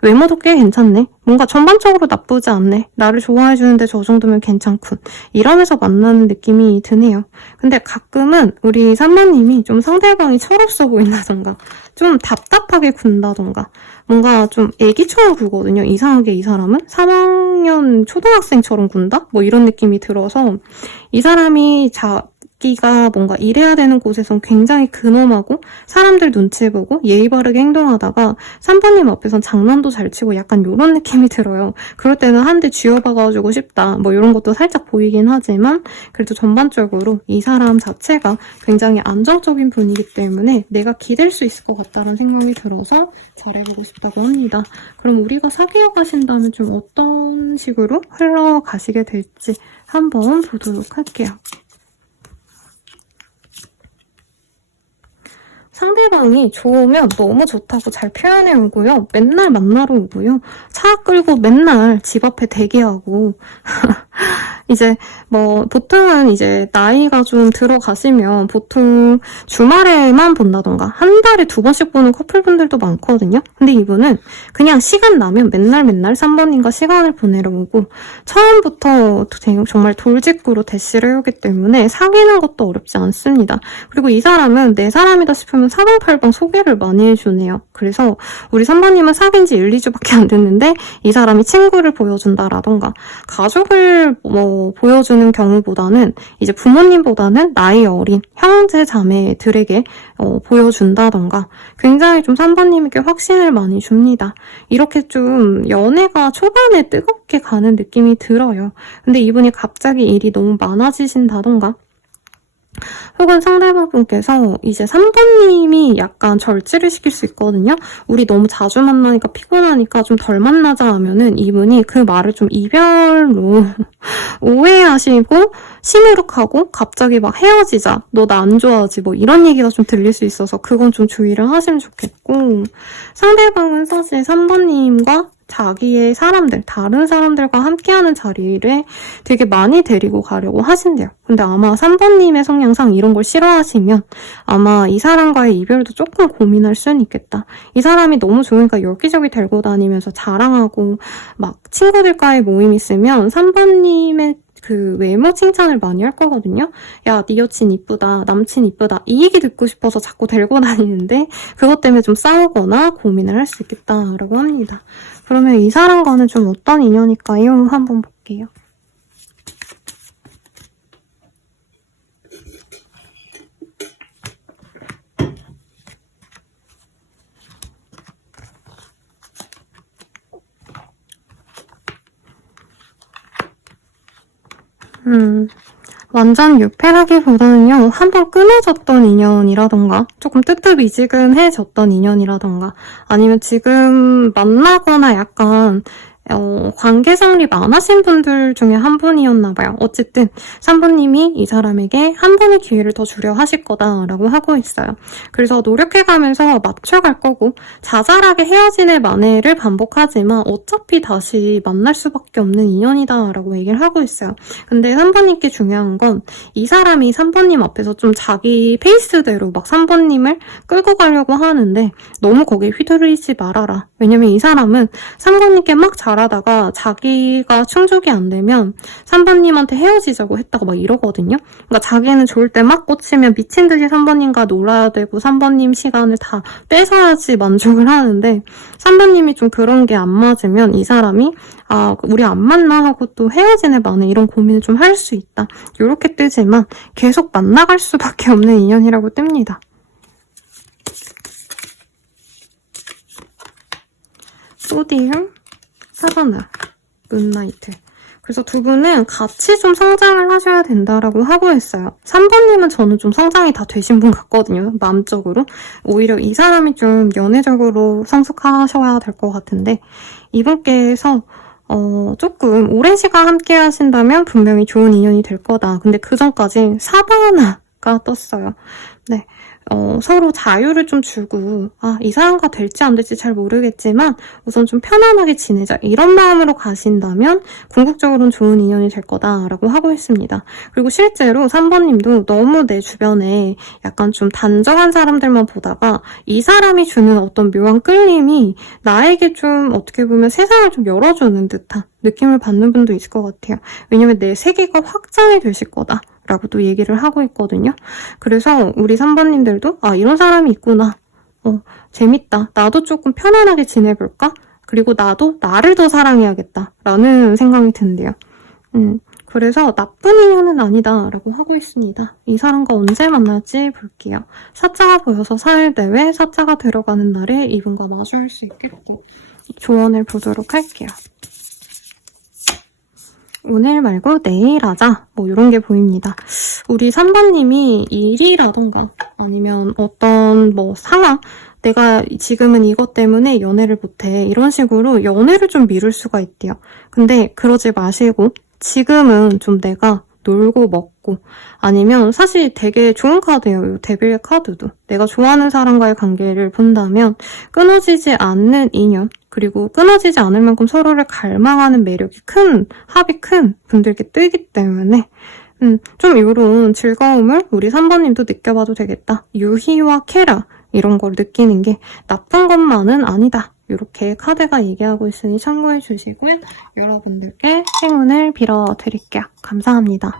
외모도 꽤 괜찮네. 뭔가 전반적으로 나쁘지 않네. 나를 좋아해주는데 저 정도면 괜찮군. 이러면서 만나는 느낌이 드네요. 근데 가끔은 우리 3번님이 좀 상대방이 철없어 보인다던가 좀 답답하게 군다던가 뭔가 좀 애기처럼 굴거든요. 이상하게 이 사람은 3학년 초등학생처럼 군다? 뭐 이런 느낌이 들어서 이 사람이 자기가 뭔가 일해야 되는 곳에선 굉장히 근엄하고 사람들 눈치 보고 예의 바르게 행동하다가 3번님 앞에선 장난도 잘 치고 약간 이런 느낌이 들어요. 그럴 때는 한 대 쥐어박아주고 싶다 뭐 이런 것도 살짝 보이긴 하지만 그래도 전반적으로 이 사람 자체가 굉장히 안정적인 분이기 때문에 내가 기댈 수 있을 것 같다는 생각이 들어서 잘해보고 싶다고 합니다. 그럼 우리가 사귀어 가신다면 좀 어떤 식으로 흘러가시게 될지 한번 보도록 할게요. 상대방이 좋으면 너무 좋다고 잘 표현해 오고요. 맨날 만나러 오고요. 차 끌고 맨날 집 앞에 대기하고 이제 뭐 보통은 이제 나이가 좀 들어가시면 보통 주말에만 본다던가 한 달에 2번씩 보는 커플분들도 많거든요. 근데 이분은 그냥 시간 나면 맨날 3번님과 시간을 보내러 오고 처음부터 정말 돌직구로 대시를 해오기 때문에 사귀는 것도 어렵지 않습니다. 그리고 이 사람은 내 사람이다 싶으면 사방팔방 소개를 많이 해주네요. 그래서 우리 3번님은 사귄 지 1, 2주밖에 안 됐는데 이 사람이 친구를 보여준다라던가 가족을 보여주는 경우보다는 이제 부모님보다는 나이 어린 형제 자매들에게 보여준다던가 굉장히 좀 3번님에게 확신을 많이 줍니다. 이렇게 좀 연애가 초반에 뜨겁게 가는 느낌이 들어요. 근데 이분이 갑자기 일이 너무 많아지신다던가 혹은 상대방분께서 이제 3번님이 약간 절제를 시킬 수 있거든요. 우리 너무 자주 만나니까 피곤하니까 좀 덜 만나자 하면은 이분이 그 말을 좀 이별로 오해하시고 시무룩하고 갑자기 막 헤어지자, 너 나 안 좋아하지 뭐 이런 얘기가 좀 들릴 수 있어서 그건 좀 주의를 하시면 좋겠고 상대방은 사실 3번님과 자기의 사람들, 다른 사람들과 함께하는 자리를 되게 많이 데리고 가려고 하신대요. 근데 아마 3번님의 성향상 이런 걸 싫어하시면 아마 이 사람과의 이별도 조금 고민할 수는 있겠다. 이 사람이 너무 좋으니까 여기저기 데리고 다니면서 자랑하고 막 친구들과의 모임 있으면 3번님의 그 외모 칭찬을 많이 할 거거든요. 야, 네 여친 이쁘다, 남친 이쁘다 이 얘기 듣고 싶어서 자꾸 데리고 다니는데 그것 때문에 좀 싸우거나 고민을 할 수 있겠다라고 합니다. 그러면 이 사람과는 좀 어떤 인연일까요? 한번 볼게요. 완전 유패라기보다는요, 한번 끊어졌던 인연이라던가, 조금 뜨뜻미지근해졌던 인연이라던가, 아니면 지금 만나거나 약간, 관계 성립 안 하신 분들 중에 한 분이었나봐요. 어쨌든 3번님이 이 사람에게 한 번의 기회를 더 주려 하실 거다라고 하고 있어요. 그래서 노력해가면서 맞춰갈 거고 자잘하게 헤어지는 만회를 반복하지만 어차피 다시 만날 수밖에 없는 인연이다라고 얘기를 하고 있어요. 근데 3번님께 중요한 건 이 사람이 3번님 앞에서 좀 자기 페이스대로 막 3번님을 끌고 가려고 하는데 너무 거기에 휘둘리지 말아라. 왜냐면 이 사람은 3번님께 막 잘하다가 자기가 충족이 안 되면 3번님한테 헤어지자고 했다고 막 이러거든요. 그러니까 자기는 좋을 때 막 꽂히면 미친 듯이 3번님과 놀아야 되고 3번님 시간을 다 뺏어야지 만족을 하는데 3번님이 좀 그런 게 안 맞으면 이 사람이 아, 우리 안 만나 하고 또 헤어지네 마네 이런 고민을 좀 할 수 있다. 이렇게 뜨지만 계속 만나갈 수밖에 없는 인연이라고 뜹니다. 소디움, 사바나, 문나이트. 그래서 두 분은 같이 좀 성장을 하셔야 된다라고 하고 있어요. 3번님은 저는 좀 성장이 다 되신 분 같거든요. 마음적으로. 오히려 이 사람이 좀 연애적으로 성숙하셔야 될 것 같은데 이분께서 조금 오랜 시간 함께 하신다면 분명히 좋은 인연이 될 거다. 근데 그 전까지 사바나가 떴어요. 네. 서로 자유를 좀 주고 이 사람과 될지 안 될지 잘 모르겠지만 우선 좀 편안하게 지내자 이런 마음으로 가신다면 궁극적으로는 좋은 인연이 될 거다라고 하고 있습니다. 그리고 실제로 3번님도 너무 내 주변에 약간 좀 단정한 사람들만 보다가 이 사람이 주는 어떤 묘한 끌림이 나에게 좀 어떻게 보면 세상을 좀 열어주는 듯한 느낌을 받는 분도 있을 것 같아요. 왜냐면 내 세계가 확장이 되실 거다. 라고 또 얘기를 하고 있거든요. 그래서 우리 3번님들도 이런 사람이 있구나. 재밌다. 나도 조금 편안하게 지내볼까? 그리고 나도 나를 더 사랑해야겠다. 라는 생각이 든대요. 그래서 나쁜 인연은 아니다. 라고 하고 있습니다. 이 사람과 언제 만날지 볼게요. 사자가 보여서 4일 내외 사자가 들어가는 날에 이분과 마주할 수 있겠고 조언을 보도록 할게요. 오늘 말고 내일 하자 뭐 이런 게 보입니다. 우리 3번님이 일이라던가 아니면 어떤 뭐 상황 내가 지금은 이것 때문에 연애를 못해 이런 식으로 연애를 좀 미룰 수가 있대요. 근데 그러지 마시고 지금은 좀 내가 놀고 먹고 아니면 사실 되게 좋은 카드예요. 이 데빌 카드도. 내가 좋아하는 사람과의 관계를 본다면 끊어지지 않는 인연 그리고 끊어지지 않을 만큼 서로를 갈망하는 매력이 큰, 합이 큰 분들께 뜨기 때문에 좀 이런 즐거움을 우리 3번님도 느껴봐도 되겠다. 유희와 쾌락 이런 걸 느끼는 게 나쁜 것만은 아니다. 이렇게 카드가 얘기하고 있으니 참고해 주시고요. 여러분들께 행운을 빌어드릴게요. 감사합니다.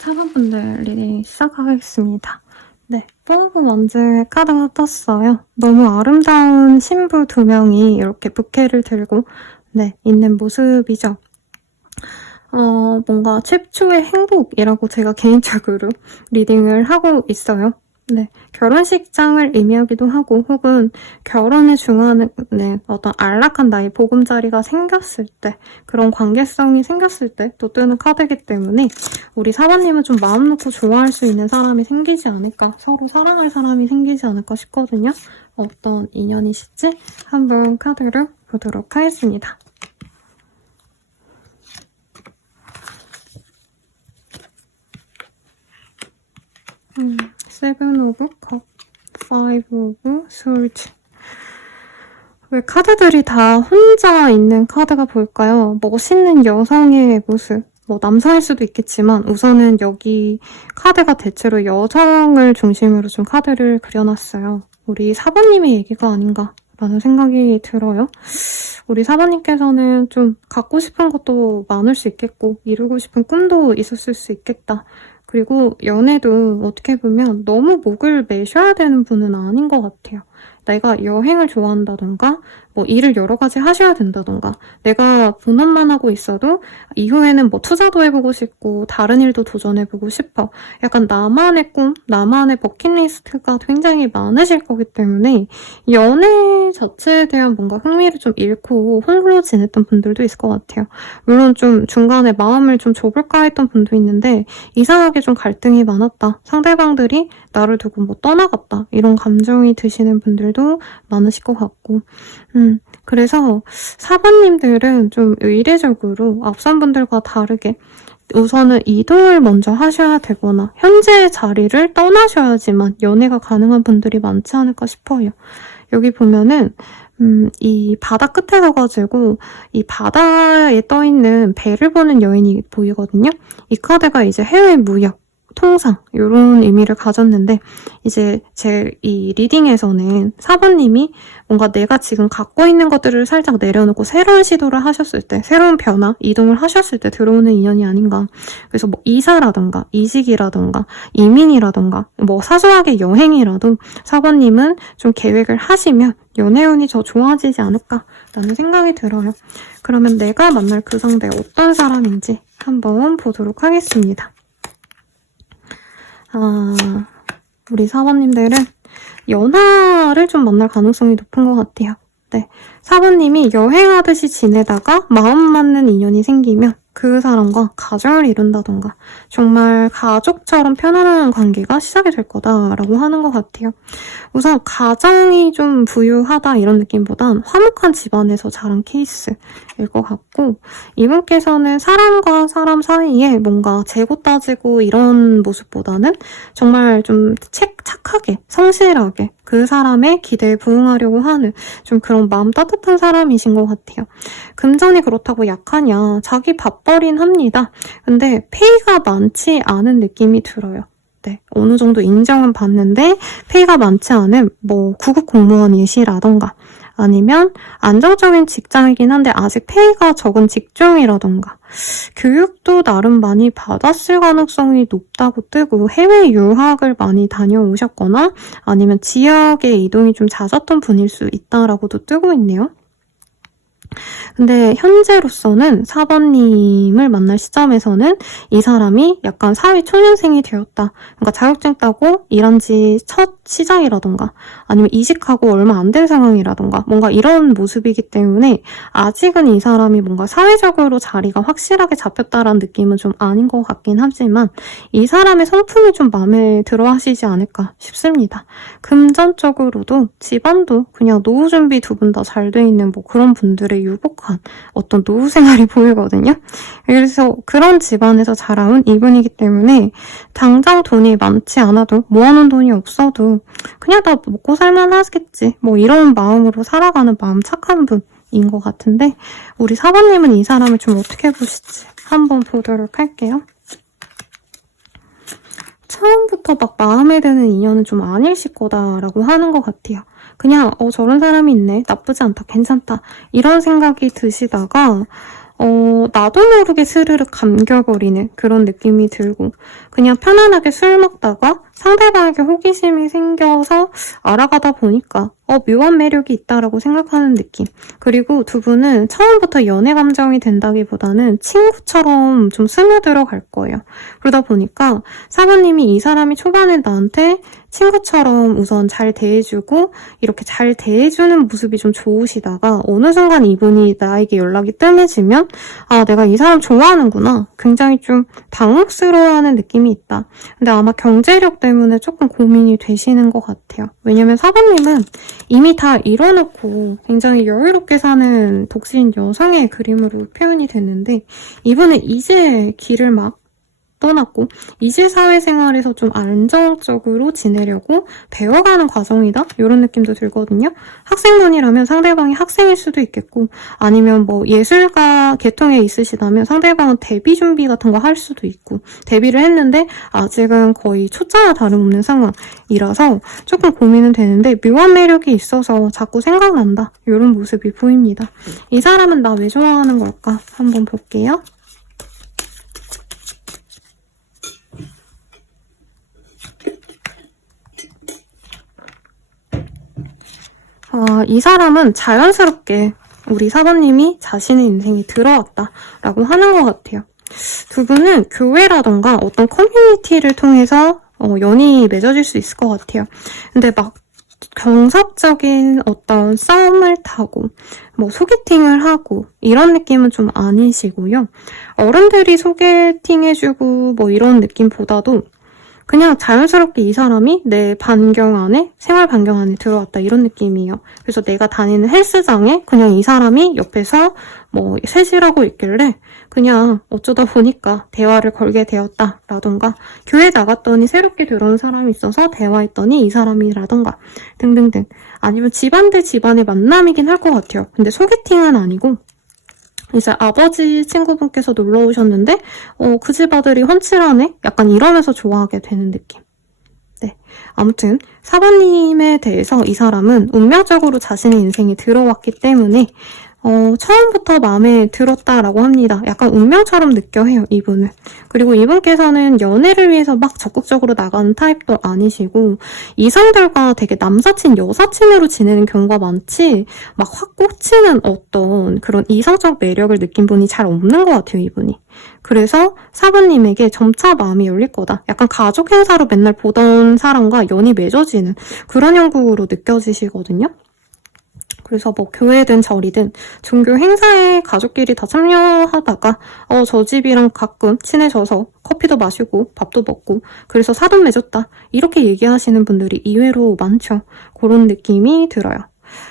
사과분들 리딩 시작하겠습니다. 네, 포브 먼즈 카드가 떴어요. 너무 아름다운 신부 2명이 이렇게 부케를 들고 있는 모습이죠. 뭔가 최초의 행복이라고 제가 개인적으로 리딩을 하고 있어요. 네, 결혼식장을 의미하기도 하고 혹은 결혼에 중요한 어떤 안락한 나의 보금자리가 생겼을 때 그런 관계성이 생겼을 때 또 뜨는 카드이기 때문에 우리 사관님은 좀 마음 놓고 좋아할 수 있는 사람이 생기지 않을까 서로 사랑할 사람이 생기지 않을까 싶거든요. 어떤 인연이실지 한번 카드를 보도록 하겠습니다. 세븐 오브 컵, 파이브 오브 솔즈. 왜 카드들이 다 혼자 있는 카드가 보일까요? 멋있는 여성의 모습. 남성일 수도 있겠지만 우선은 여기 카드가 대체로 여성을 중심으로 좀 카드를 그려놨어요. 우리 사부님의 얘기가 아닌가라는 생각이 들어요. 우리 사부님께서는 좀 갖고 싶은 것도 많을 수 있겠고 이루고 싶은 꿈도 있었을 수 있겠다. 그리고 연애도 어떻게 보면 너무 목을 매셔야 되는 분은 아닌 것 같아요. 내가 여행을 좋아한다던가 일을 여러 가지 하셔야 된다던가 내가 본업만 하고 있어도 이후에는 투자도 해보고 싶고 다른 일도 도전해보고 싶어. 약간 나만의 꿈, 나만의 버킷리스트가 굉장히 많으실 거기 때문에 연애 자체에 대한 뭔가 흥미를 좀 잃고 홀로 지냈던 분들도 있을 것 같아요. 물론 좀 중간에 마음을 좀 좁을까 했던 분도 있는데 이상하게 좀 갈등이 많았다. 상대방들이 나를 두고 떠나갔다. 이런 감정이 드시는 분들도 많으실 것 같고 그래서 4번님들은 좀 의례적으로 앞선 분들과 다르게 우선은 이동을 먼저 하셔야 되거나 현재 자리를 떠나셔야지만 연애가 가능한 분들이 많지 않을까 싶어요. 여기 보면은 이 바다 끝에 서가지고 이 바다에 떠있는 배를 보는 여인이 보이거든요. 이 카드가 이제 해외 무역, 통상 이런 의미를 가졌는데 이제 제 이 리딩에서는 4번님이 뭔가 내가 지금 갖고 있는 것들을 살짝 내려놓고 새로운 시도를 하셨을 때 새로운 변화, 이동을 하셨을 때 들어오는 인연이 아닌가. 그래서 뭐 이사라던가 이직이라던가 이민이라던가 뭐 사소하게 여행이라도 4번님은 좀 계획을 하시면 연애운이 더 좋아지지 않을까라는 생각이 들어요. 그러면 내가 만날 그 상대 어떤 사람인지 한번 보도록 하겠습니다. 우리 4번님들은 연하를 좀 만날 가능성이 높은 것 같아요. 네, 4번님이 여행하듯이 지내다가 마음 맞는 인연이 생기면 그 사람과 가정을 이룬다던가 정말 가족처럼 편안한 관계가 시작이 될 거다라고 하는 것 같아요. 우선 가정이 좀 부유하다 이런 느낌보단 화목한 집안에서 자란 케이스일 것 같고 이분께서는 사람과 사람 사이에 뭔가 재고 따지고 이런 모습보다는 정말 좀 착하게 성실하게 그 사람의 기대에 부응하려고 하는 좀 그런 마음 따뜻한 사람이신 것 같아요. 금전이 그렇다고 약하냐? 자기 밥벌이는 합니다. 근데 페이가 많지 않은 느낌이 들어요. 네, 어느 정도 인정은 받는데 페이가 많지 않은 뭐 구급 공무원이시라던가 아니면 안정적인 직장이긴 한데 아직 페이가 적은 직종이라던가 교육도 나름 많이 받았을 가능성이 높다고 뜨고 해외 유학을 많이 다녀오셨거나 아니면 지역의 이동이 좀 잦았던 분일 수 있다라고도 뜨고 있네요. 근데 현재로서는 4번님을 만날 시점에서는 이 사람이 약간 사회 초년생이 되었다. 그러니까 자격증 따고 일한 지 첫 시작이라던가 아니면 이직하고 얼마 안 된 상황이라던가 뭔가 이런 모습이기 때문에 아직은 이 사람이 뭔가 사회적으로 자리가 확실하게 잡혔다라는 느낌은 좀 아닌 것 같긴 하지만 이 사람의 성품이 좀 마음에 들어 하시지 않을까 싶습니다. 금전적으로도 집안도 그냥 노후 준비 두 분 다 잘 돼 있는 뭐 그런 분들의 유복한 어떤 노후 생활이 보이거든요. 그래서 그런 집안에서 자라온 이분이기 때문에 당장 돈이 많지 않아도 모아놓은 돈이 없어도 그냥 다 먹고 살만 하겠지 뭐 이런 마음으로 살아가는 마음 착한 분인 것 같은데 우리 4번님은 이 사람을 좀 어떻게 보실지 한번 보도록 할게요. 처음부터 막 마음에 드는 인연은 좀 아니실 거다라고 하는 것 같아요. 그냥 저런 사람이 있네, 나쁘지 않다, 괜찮다 이런 생각이 드시다가 나도 모르게 스르륵 감겨버리는 그런 느낌이 들고 그냥 편안하게 술 먹다가 상대방에게 호기심이 생겨서 알아가다 보니까 묘한 매력이 있다라고 생각하는 느낌. 그리고 두 분은 처음부터 연애 감정이 된다기보다는 친구처럼 좀 스며들어 갈 거예요. 그러다 보니까 4번님이 이 사람이 초반에 나한테 친구처럼 우선 잘 대해주고 이렇게 잘 대해주는 모습이 좀 좋으시다가 어느 순간 이분이 나에게 연락이 뜸해지면 아, 내가 이 사람 좋아하는구나. 굉장히 좀 당혹스러워하는 느낌이 있다. 근데 아마 경제력 때문에 조금 고민이 되시는 것 같아요. 왜냐면 4번님은 이미 다 이뤄놓고 굉장히 여유롭게 사는 독신 여성의 그림으로 표현이 됐는데 이분은 이제 길을 막 떠났고 이제 사회생활에서 좀 안정적으로 지내려고 배워가는 과정이다? 이런 느낌도 들거든요. 학생분이라면 상대방이 학생일 수도 있겠고 아니면 뭐 예술가 계통에 있으시다면 상대방은 데뷔 준비 같은 거 할 수도 있고 데뷔를 했는데 아직은 거의 초짜나 다름없는 상황이라서 조금 고민은 되는데 묘한 매력이 있어서 자꾸 생각난다. 이런 모습이 보입니다. 이 사람은 나 왜 좋아하는 걸까? 한번 볼게요. 이 사람은 자연스럽게 우리 4번님이 자신의 인생에 들어왔다라고 하는 것 같아요. 두 분은 교회라던가 어떤 커뮤니티를 통해서 연이 맺어질 수 있을 것 같아요. 근데 막 경사적인 어떤 싸움을 타고 뭐 소개팅을 하고 이런 느낌은 좀 아니시고요. 어른들이 소개팅해주고 뭐 이런 느낌보다도 그냥 자연스럽게 이 사람이 내 반경 안에, 생활 반경 안에 들어왔다 이런 느낌이에요. 그래서 내가 다니는 헬스장에 그냥 이 사람이 옆에서 뭐 세실하고 있길래 그냥 어쩌다 보니까 대화를 걸게 되었다라던가, 교회 나갔더니 새롭게 들어온 사람이 있어서 대화했더니 이 사람이라던가 등등등. 아니면 집안 대 집안의 만남이긴 할 것 같아요. 근데 소개팅은 아니고 이제 아버지 친구분께서 놀러 오셨는데 그 집 아들이 훤칠하네? 약간 이러면서 좋아하게 되는 느낌. 네, 아무튼 4번님에 대해서 이 사람은 운명적으로 자신의 인생에 들어왔기 때문에 처음부터 마음에 들었다라고 합니다. 약간 운명처럼 느껴해요, 이분은. 그리고 이분께서는 연애를 위해서 막 적극적으로 나가는 타입도 아니시고, 이성들과 되게 남사친, 여사친으로 지내는 경우가 많지, 막 확 꽂히는 어떤 그런 이성적 매력을 느낀 분이 잘 없는 것 같아요, 이분이. 그래서 4번님에게 점차 마음이 열릴 거다. 약간 가족 행사로 맨날 보던 사람과 연이 맺어지는 그런 형국으로 느껴지시거든요. 그래서 뭐 교회든 절이든 종교 행사에 가족끼리 다 참여하다가 저 집이랑 가끔 친해져서 커피도 마시고 밥도 먹고 그래서 사돈 맺었다 이렇게 얘기하시는 분들이 의외로 많죠. 그런 느낌이 들어요.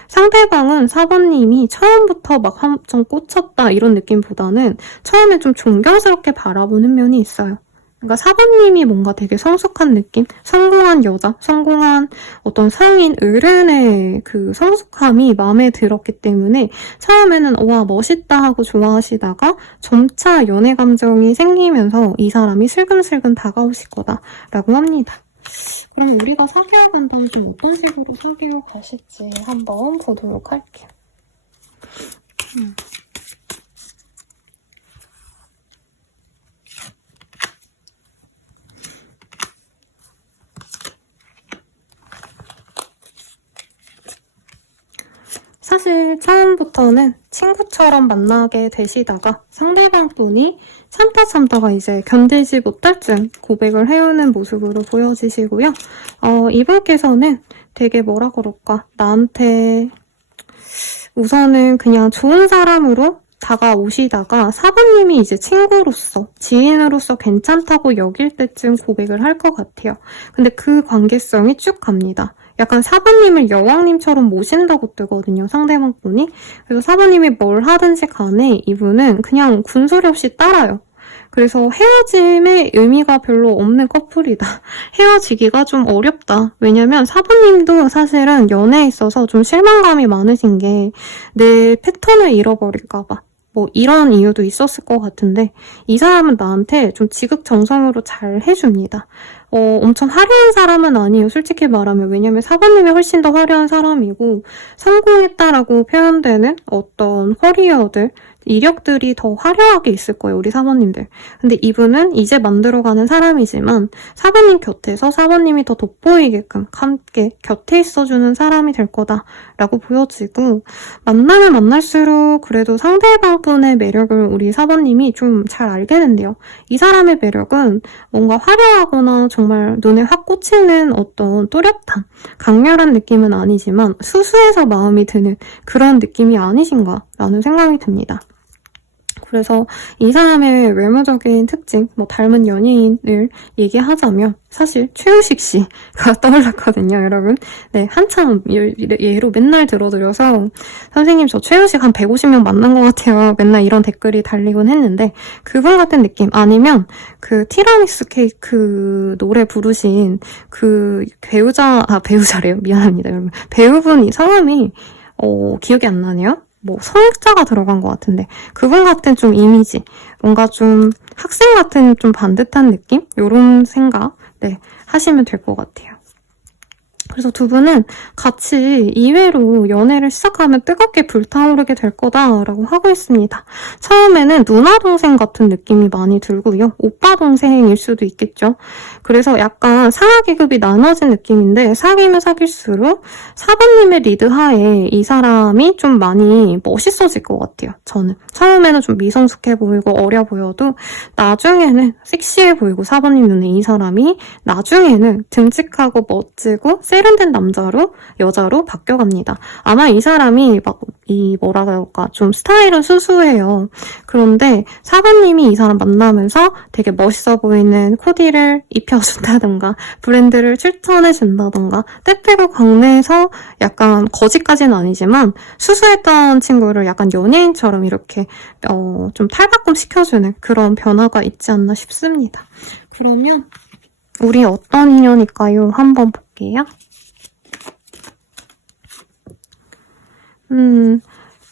상대방은 4번님이 처음부터 막 한점 꽂혔다 이런 느낌보다는 처음에 좀 존경스럽게 바라보는 면이 있어요. 그러니까 4번님이 뭔가 되게 성숙한 느낌? 성공한 여자, 성공한 어떤 성인, 어른의 그 성숙함이 마음에 들었기 때문에 처음에는 와 멋있다 하고 좋아하시다가 점차 연애 감정이 생기면서 이 사람이 슬금슬금 다가오실 거다라고 합니다. 그럼 우리가 사귀어 간다면 좀 어떤 식으로 사귀어 가실지 한번 보도록 할게요. 사실 처음부터는 친구처럼 만나게 되시다가 상대방 분이 참다가 이제 견디지 못할 쯤 고백을 해오는 모습으로 보여지시고요. 이분께서는 되게 뭐라 그럴까, 나한테 우선은 그냥 좋은 사람으로 다가오시다가 4번님이 이제 친구로서, 지인으로서 괜찮다고 여길 때쯤 고백을 할 것 같아요. 근데 그 관계성이 쭉 갑니다. 약간 4번님을 여왕님처럼 모신다고 뜨거든요, 상대방 분이. 그래서 4번님이 뭘 하든지 간에 이분은 그냥 군소리 없이 따라요. 그래서 헤어짐의 의미가 별로 없는 커플이다. 헤어지기가 좀 어렵다. 왜냐면 4번님도 사실은 연애에 있어서 좀 실망감이 많으신 게 내 패턴을 잃어버릴까봐. 뭐 이런 이유도 있었을 것 같은데 이 사람은 나한테 좀 지극정성으로 잘 해줍니다. 엄청 화려한 사람은 아니에요, 솔직히 말하면. 왜냐면 4번님이 훨씬 더 화려한 사람이고 성공했다라고 표현되는 어떤 커리어들, 이력들이 더 화려하게 있을 거예요, 우리 4번님들. 근데 이분은 이제 만들어가는 사람이지만 4번님 곁에서 4번님이 더 돋보이게끔 함께 곁에 있어주는 사람이 될 거다라고 보여지고, 만나면 만날수록 그래도 상대방분의 매력을 우리 4번님이 좀 잘 알게 된대요. 이 사람의 매력은 뭔가 화려하거나 정말 눈에 확 꽂히는 어떤 또렷한 강렬한 느낌은 아니지만 수수해서 마음이 드는 그런 느낌이 아니신가라는 생각이 듭니다. 그래서 이 사람의 외모적인 특징, 뭐 닮은 연예인을 얘기하자면 사실 최우식 씨가 떠올랐거든요, 여러분. 네, 한참 예로 맨날 들어드려서 선생님 저 최우식 한 150명 만난 것 같아요. 맨날 이런 댓글이 달리곤 했는데 그분 같은 느낌. 아니면 그 티라미수 케이크 노래 부르신 그 배우자래요. 미안합니다, 여러분. 배우분이 성함이 기억이 안 나네요. 뭐 성자가 들어간 것 같은데 그분 같은 좀 이미지, 뭔가 좀 학생 같은 좀 반듯한 느낌? 요런 생각 하시면 될 것 같아요. 그래서 두 분은 같이 이외로 연애를 시작하면 뜨겁게 불타오르게 될 거다라고 하고 있습니다. 처음에는 누나 동생 같은 느낌이 많이 들고요. 오빠 동생일 수도 있겠죠. 그래서 약간 상하 계급이 나눠진 느낌인데 사귀면 사귈수록 4번님의 리드하에 이 사람이 좀 많이 멋있어질 것 같아요. 저는 처음에는 좀 미성숙해 보이고 어려 보여도 나중에는 섹시해 보이고 4번님 눈에 이 사람이 나중에는 듬직하고 멋지고 세련된 여자로 바뀌어갑니다. 아마 이 사람이 뭐라 그럴까, 좀 스타일은 수수해요. 그런데 사관님이 이 사람 만나면서 되게 멋있어 보이는 코디를 입혀준다던가, 브랜드를 추천해준다던가, 때때로 광내에서 약간 거지까지는 아니지만 수수했던 친구를 약간 연예인처럼 이렇게 좀 탈바꿈 시켜주는 그런 변화가 있지 않나 싶습니다. 그러면 우리 어떤 인연일까요? 한번 볼게요.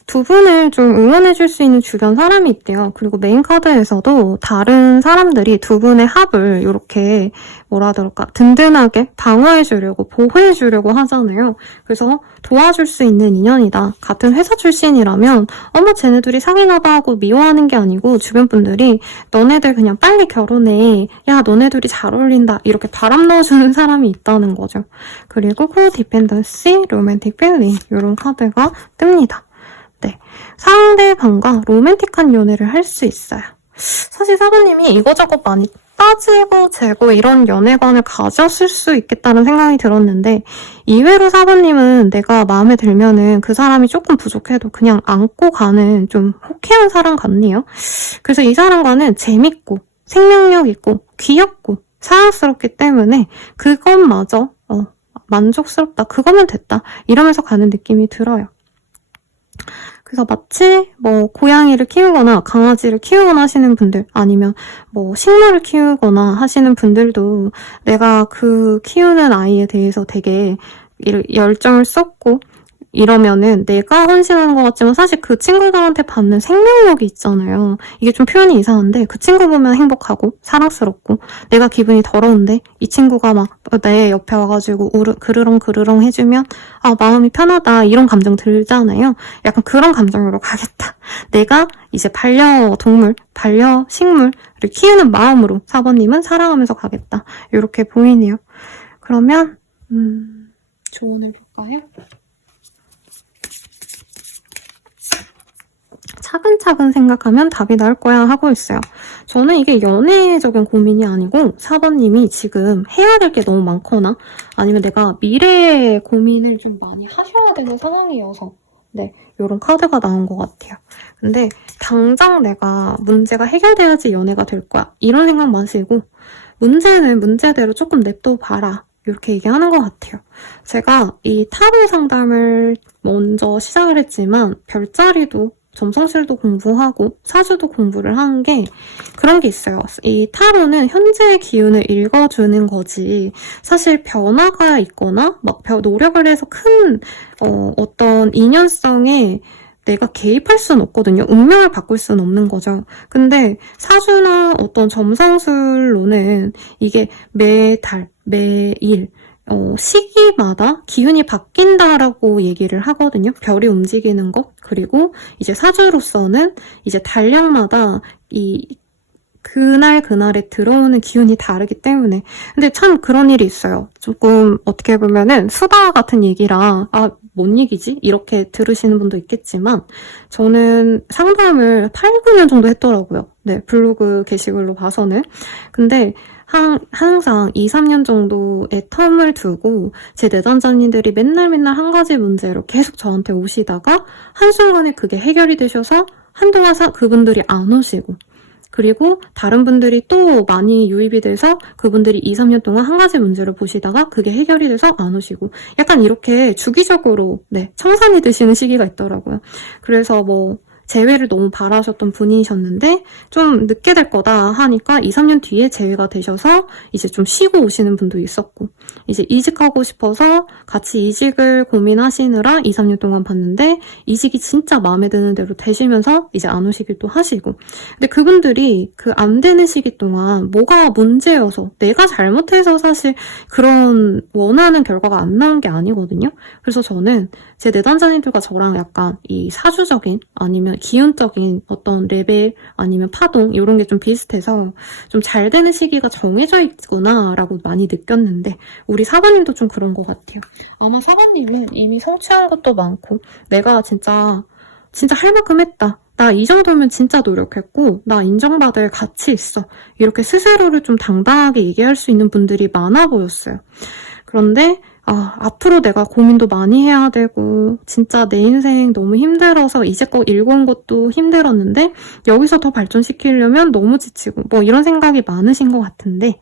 두 분을 좀 응원해줄 수 있는 주변 사람이 있대요. 그리고 메인 카드에서도 다른 사람들이 두 분의 합을 이렇게 든든하게 방어해주려고, 보호해주려고 하잖아요. 그래서 도와줄 수 있는 인연이다. 같은 회사 출신이라면 어머 쟤네 둘이 사귀나봐 하고 미워하는 게 아니고 주변 분들이 너네들 그냥 빨리 결혼해. 야 너네 둘이 잘 어울린다. 이렇게 바람 넣어주는 사람이 있다는 거죠. 그리고 코디펜던시, 로맨틱 필링 이런 카드가 뜹니다. 네, 상대방과 로맨틱한 연애를 할 수 있어요. 사실 사부님이 이거저거 많이 따지고 재고 이런 연애관을 가졌을 수 있겠다는 생각이 들었는데 이외로 사부님은 내가 마음에 들면은 그 사람이 조금 부족해도 그냥 안고 가는 좀 호쾌한 사람 같네요. 그래서 이 사람과는 재밌고 생명력 있고 귀엽고 사랑스럽기 때문에 그것마저 만족스럽다, 그거면 됐다 이러면서 가는 느낌이 들어요. 그래서 마치 고양이를 키우거나 강아지를 키우거나 하시는 분들, 아니면 식물을 키우거나 하시는 분들도 내가 그 키우는 아이에 대해서 되게 열정을 쏟고 이러면은 내가 헌신하는 것 같지만 사실 그 친구들한테 받는 생명력이 있잖아요. 이게 좀 표현이 이상한데 그 친구 보면 행복하고 사랑스럽고 내가 기분이 더러운데 이 친구가 막 내 옆에 와가지고 그르렁 해주면 마음이 편하다 이런 감정 들잖아요. 약간 그런 감정으로 가겠다. 내가 이제 반려동물, 반려식물을 키우는 마음으로 4번님은 사랑하면서 가겠다. 이렇게 보이네요. 그러면 조언을 볼까요? 차근차근 생각하면 답이 나올 거야 하고 있어요. 저는 이게 연애적인 고민이 아니고 4번님이 지금 해야 될 게 너무 많거나 아니면 내가 미래의 고민을 좀 많이 하셔야 되는 상황이어서 네, 이런 카드가 나온 것 같아요. 근데 당장 내가 문제가 해결돼야지 연애가 될 거야 이런 생각 마시고 문제는 문제대로 조금 냅둬봐라 이렇게 얘기하는 것 같아요. 제가 이 타로 상담을 먼저 시작을 했지만 별자리도 점성술도 공부하고 사주도 공부를 한 게 그런 게 있어요. 이 타로는 현재의 기운을 읽어주는 거지 사실 변화가 있거나 막 노력을 해서 큰 어떤 인연성에 내가 개입할 수는 없거든요. 운명을 바꿀 수는 없는 거죠. 근데 사주나 어떤 점성술로는 이게 매달, 매일 시기마다 기운이 바뀐다라고 얘기를 하거든요. 별이 움직이는 것. 그리고 이제 사주로서는 이제 달력마다 그날에 들어오는 기운이 다르기 때문에. 근데 참 그런 일이 있어요. 조금 어떻게 보면은 수다 같은 얘기라 뭔 얘기지? 이렇게 들으시는 분도 있겠지만 저는 상담을 8, 9년 정도 했더라고요. 네, 블로그 게시글로 봐서는. 근데 항상 2, 3년 정도의 텀을 두고 제 내담자님들이 맨날 한 가지 문제로 계속 저한테 오시다가 한순간에 그게 해결이 되셔서 한동안 그분들이 안 오시고 그리고 다른 분들이 또 많이 유입이 돼서 그분들이 2, 3년 동안 한 가지 문제를 보시다가 그게 해결이 돼서 안 오시고 약간 이렇게 주기적으로 청산이 드시는 시기가 있더라고요. 그래서 재회를 너무 바라셨던 분이셨는데 좀 늦게 될 거다 하니까 2, 3년 뒤에 재회가 되셔서 이제 좀 쉬고 오시는 분도 있었고 이제 이직하고 싶어서 같이 이직을 고민하시느라 2, 3년 동안 봤는데 이직이 진짜 마음에 드는 대로 되시면서 이제 안 오시기도 하시고 근데 그분들이 그 안 되는 시기 동안 뭐가 문제여서 내가 잘못해서 사실 그런 원하는 결과가 안 나온 게 아니거든요. 그래서 저는 제 내담자님들과 저랑 약간 이 사주적인 아니면 기운적인 어떤 레벨 아니면 파동 이런 게 좀 비슷해서 좀 잘 되는 시기가 정해져 있구나 라고 많이 느꼈는데 우리 사관님도 좀 그런 것 같아요. 아마 사관님은 이미 성취한 것도 많고 내가 진짜 할 만큼 했다. 나 이 정도면 진짜 노력했고 나 인정받을 가치 있어. 이렇게 스스로를 좀 당당하게 얘기할 수 있는 분들이 많아 보였어요. 그런데 앞으로 내가 고민도 많이 해야 되고, 진짜 내 인생 너무 힘들어서 이제껏 읽어온 것도 힘들었는데, 여기서 더 발전시키려면 너무 지치고, 뭐 이런 생각이 많으신 것 같은데,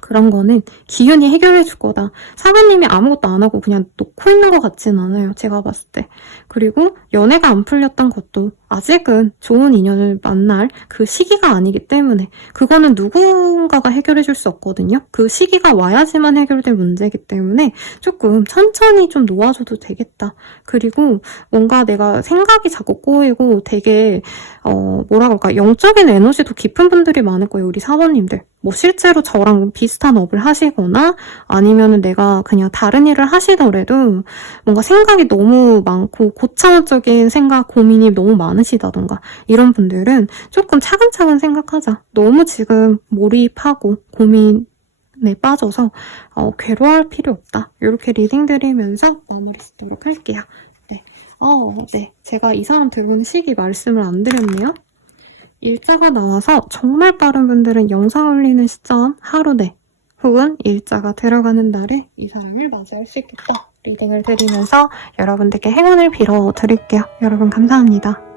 그런 거는 기운이 해결해 줄 거다. 사관님이 아무것도 안 하고 그냥 놓고 있는 것 같진 않아요. 제가 봤을 때. 그리고 연애가 안 풀렸던 것도 아직은 좋은 인연을 만날 그 시기가 아니기 때문에 그거는 누군가가 해결해 줄 수 없거든요. 그 시기가 와야지만 해결될 문제이기 때문에 조금 천천히 좀 놓아줘도 되겠다. 그리고 뭔가 내가 생각이 자꾸 꼬이고 되게 뭐라 그럴까, 영적인 에너지도 깊은 분들이 많을 거예요. 우리 사모님들. 뭐 실제로 저랑 비슷한 업을 하시거나 아니면은 내가 그냥 다른 일을 하시더라도 뭔가 생각이 너무 많고 고차원적인 생각, 고민이 너무 많으시다던가 이런 분들은 조금 차근차근 생각하자. 너무 지금 몰입하고 고민에 빠져서 괴로워할 필요 없다. 이렇게 리딩 드리면서 마무리 짓도록 할게요. 네. 네. 제가 이 사람 들어오는 시기 말씀을 안 드렸네요. 일자가 나와서 정말 빠른 분들은 영상 올리는 시점 하루 내 혹은 일자가 들어가는 날에 이 사람을 맞이할 수 있겠다. 리딩을 드리면서 여러분들께 행운을 빌어드릴게요. 여러분 감사합니다.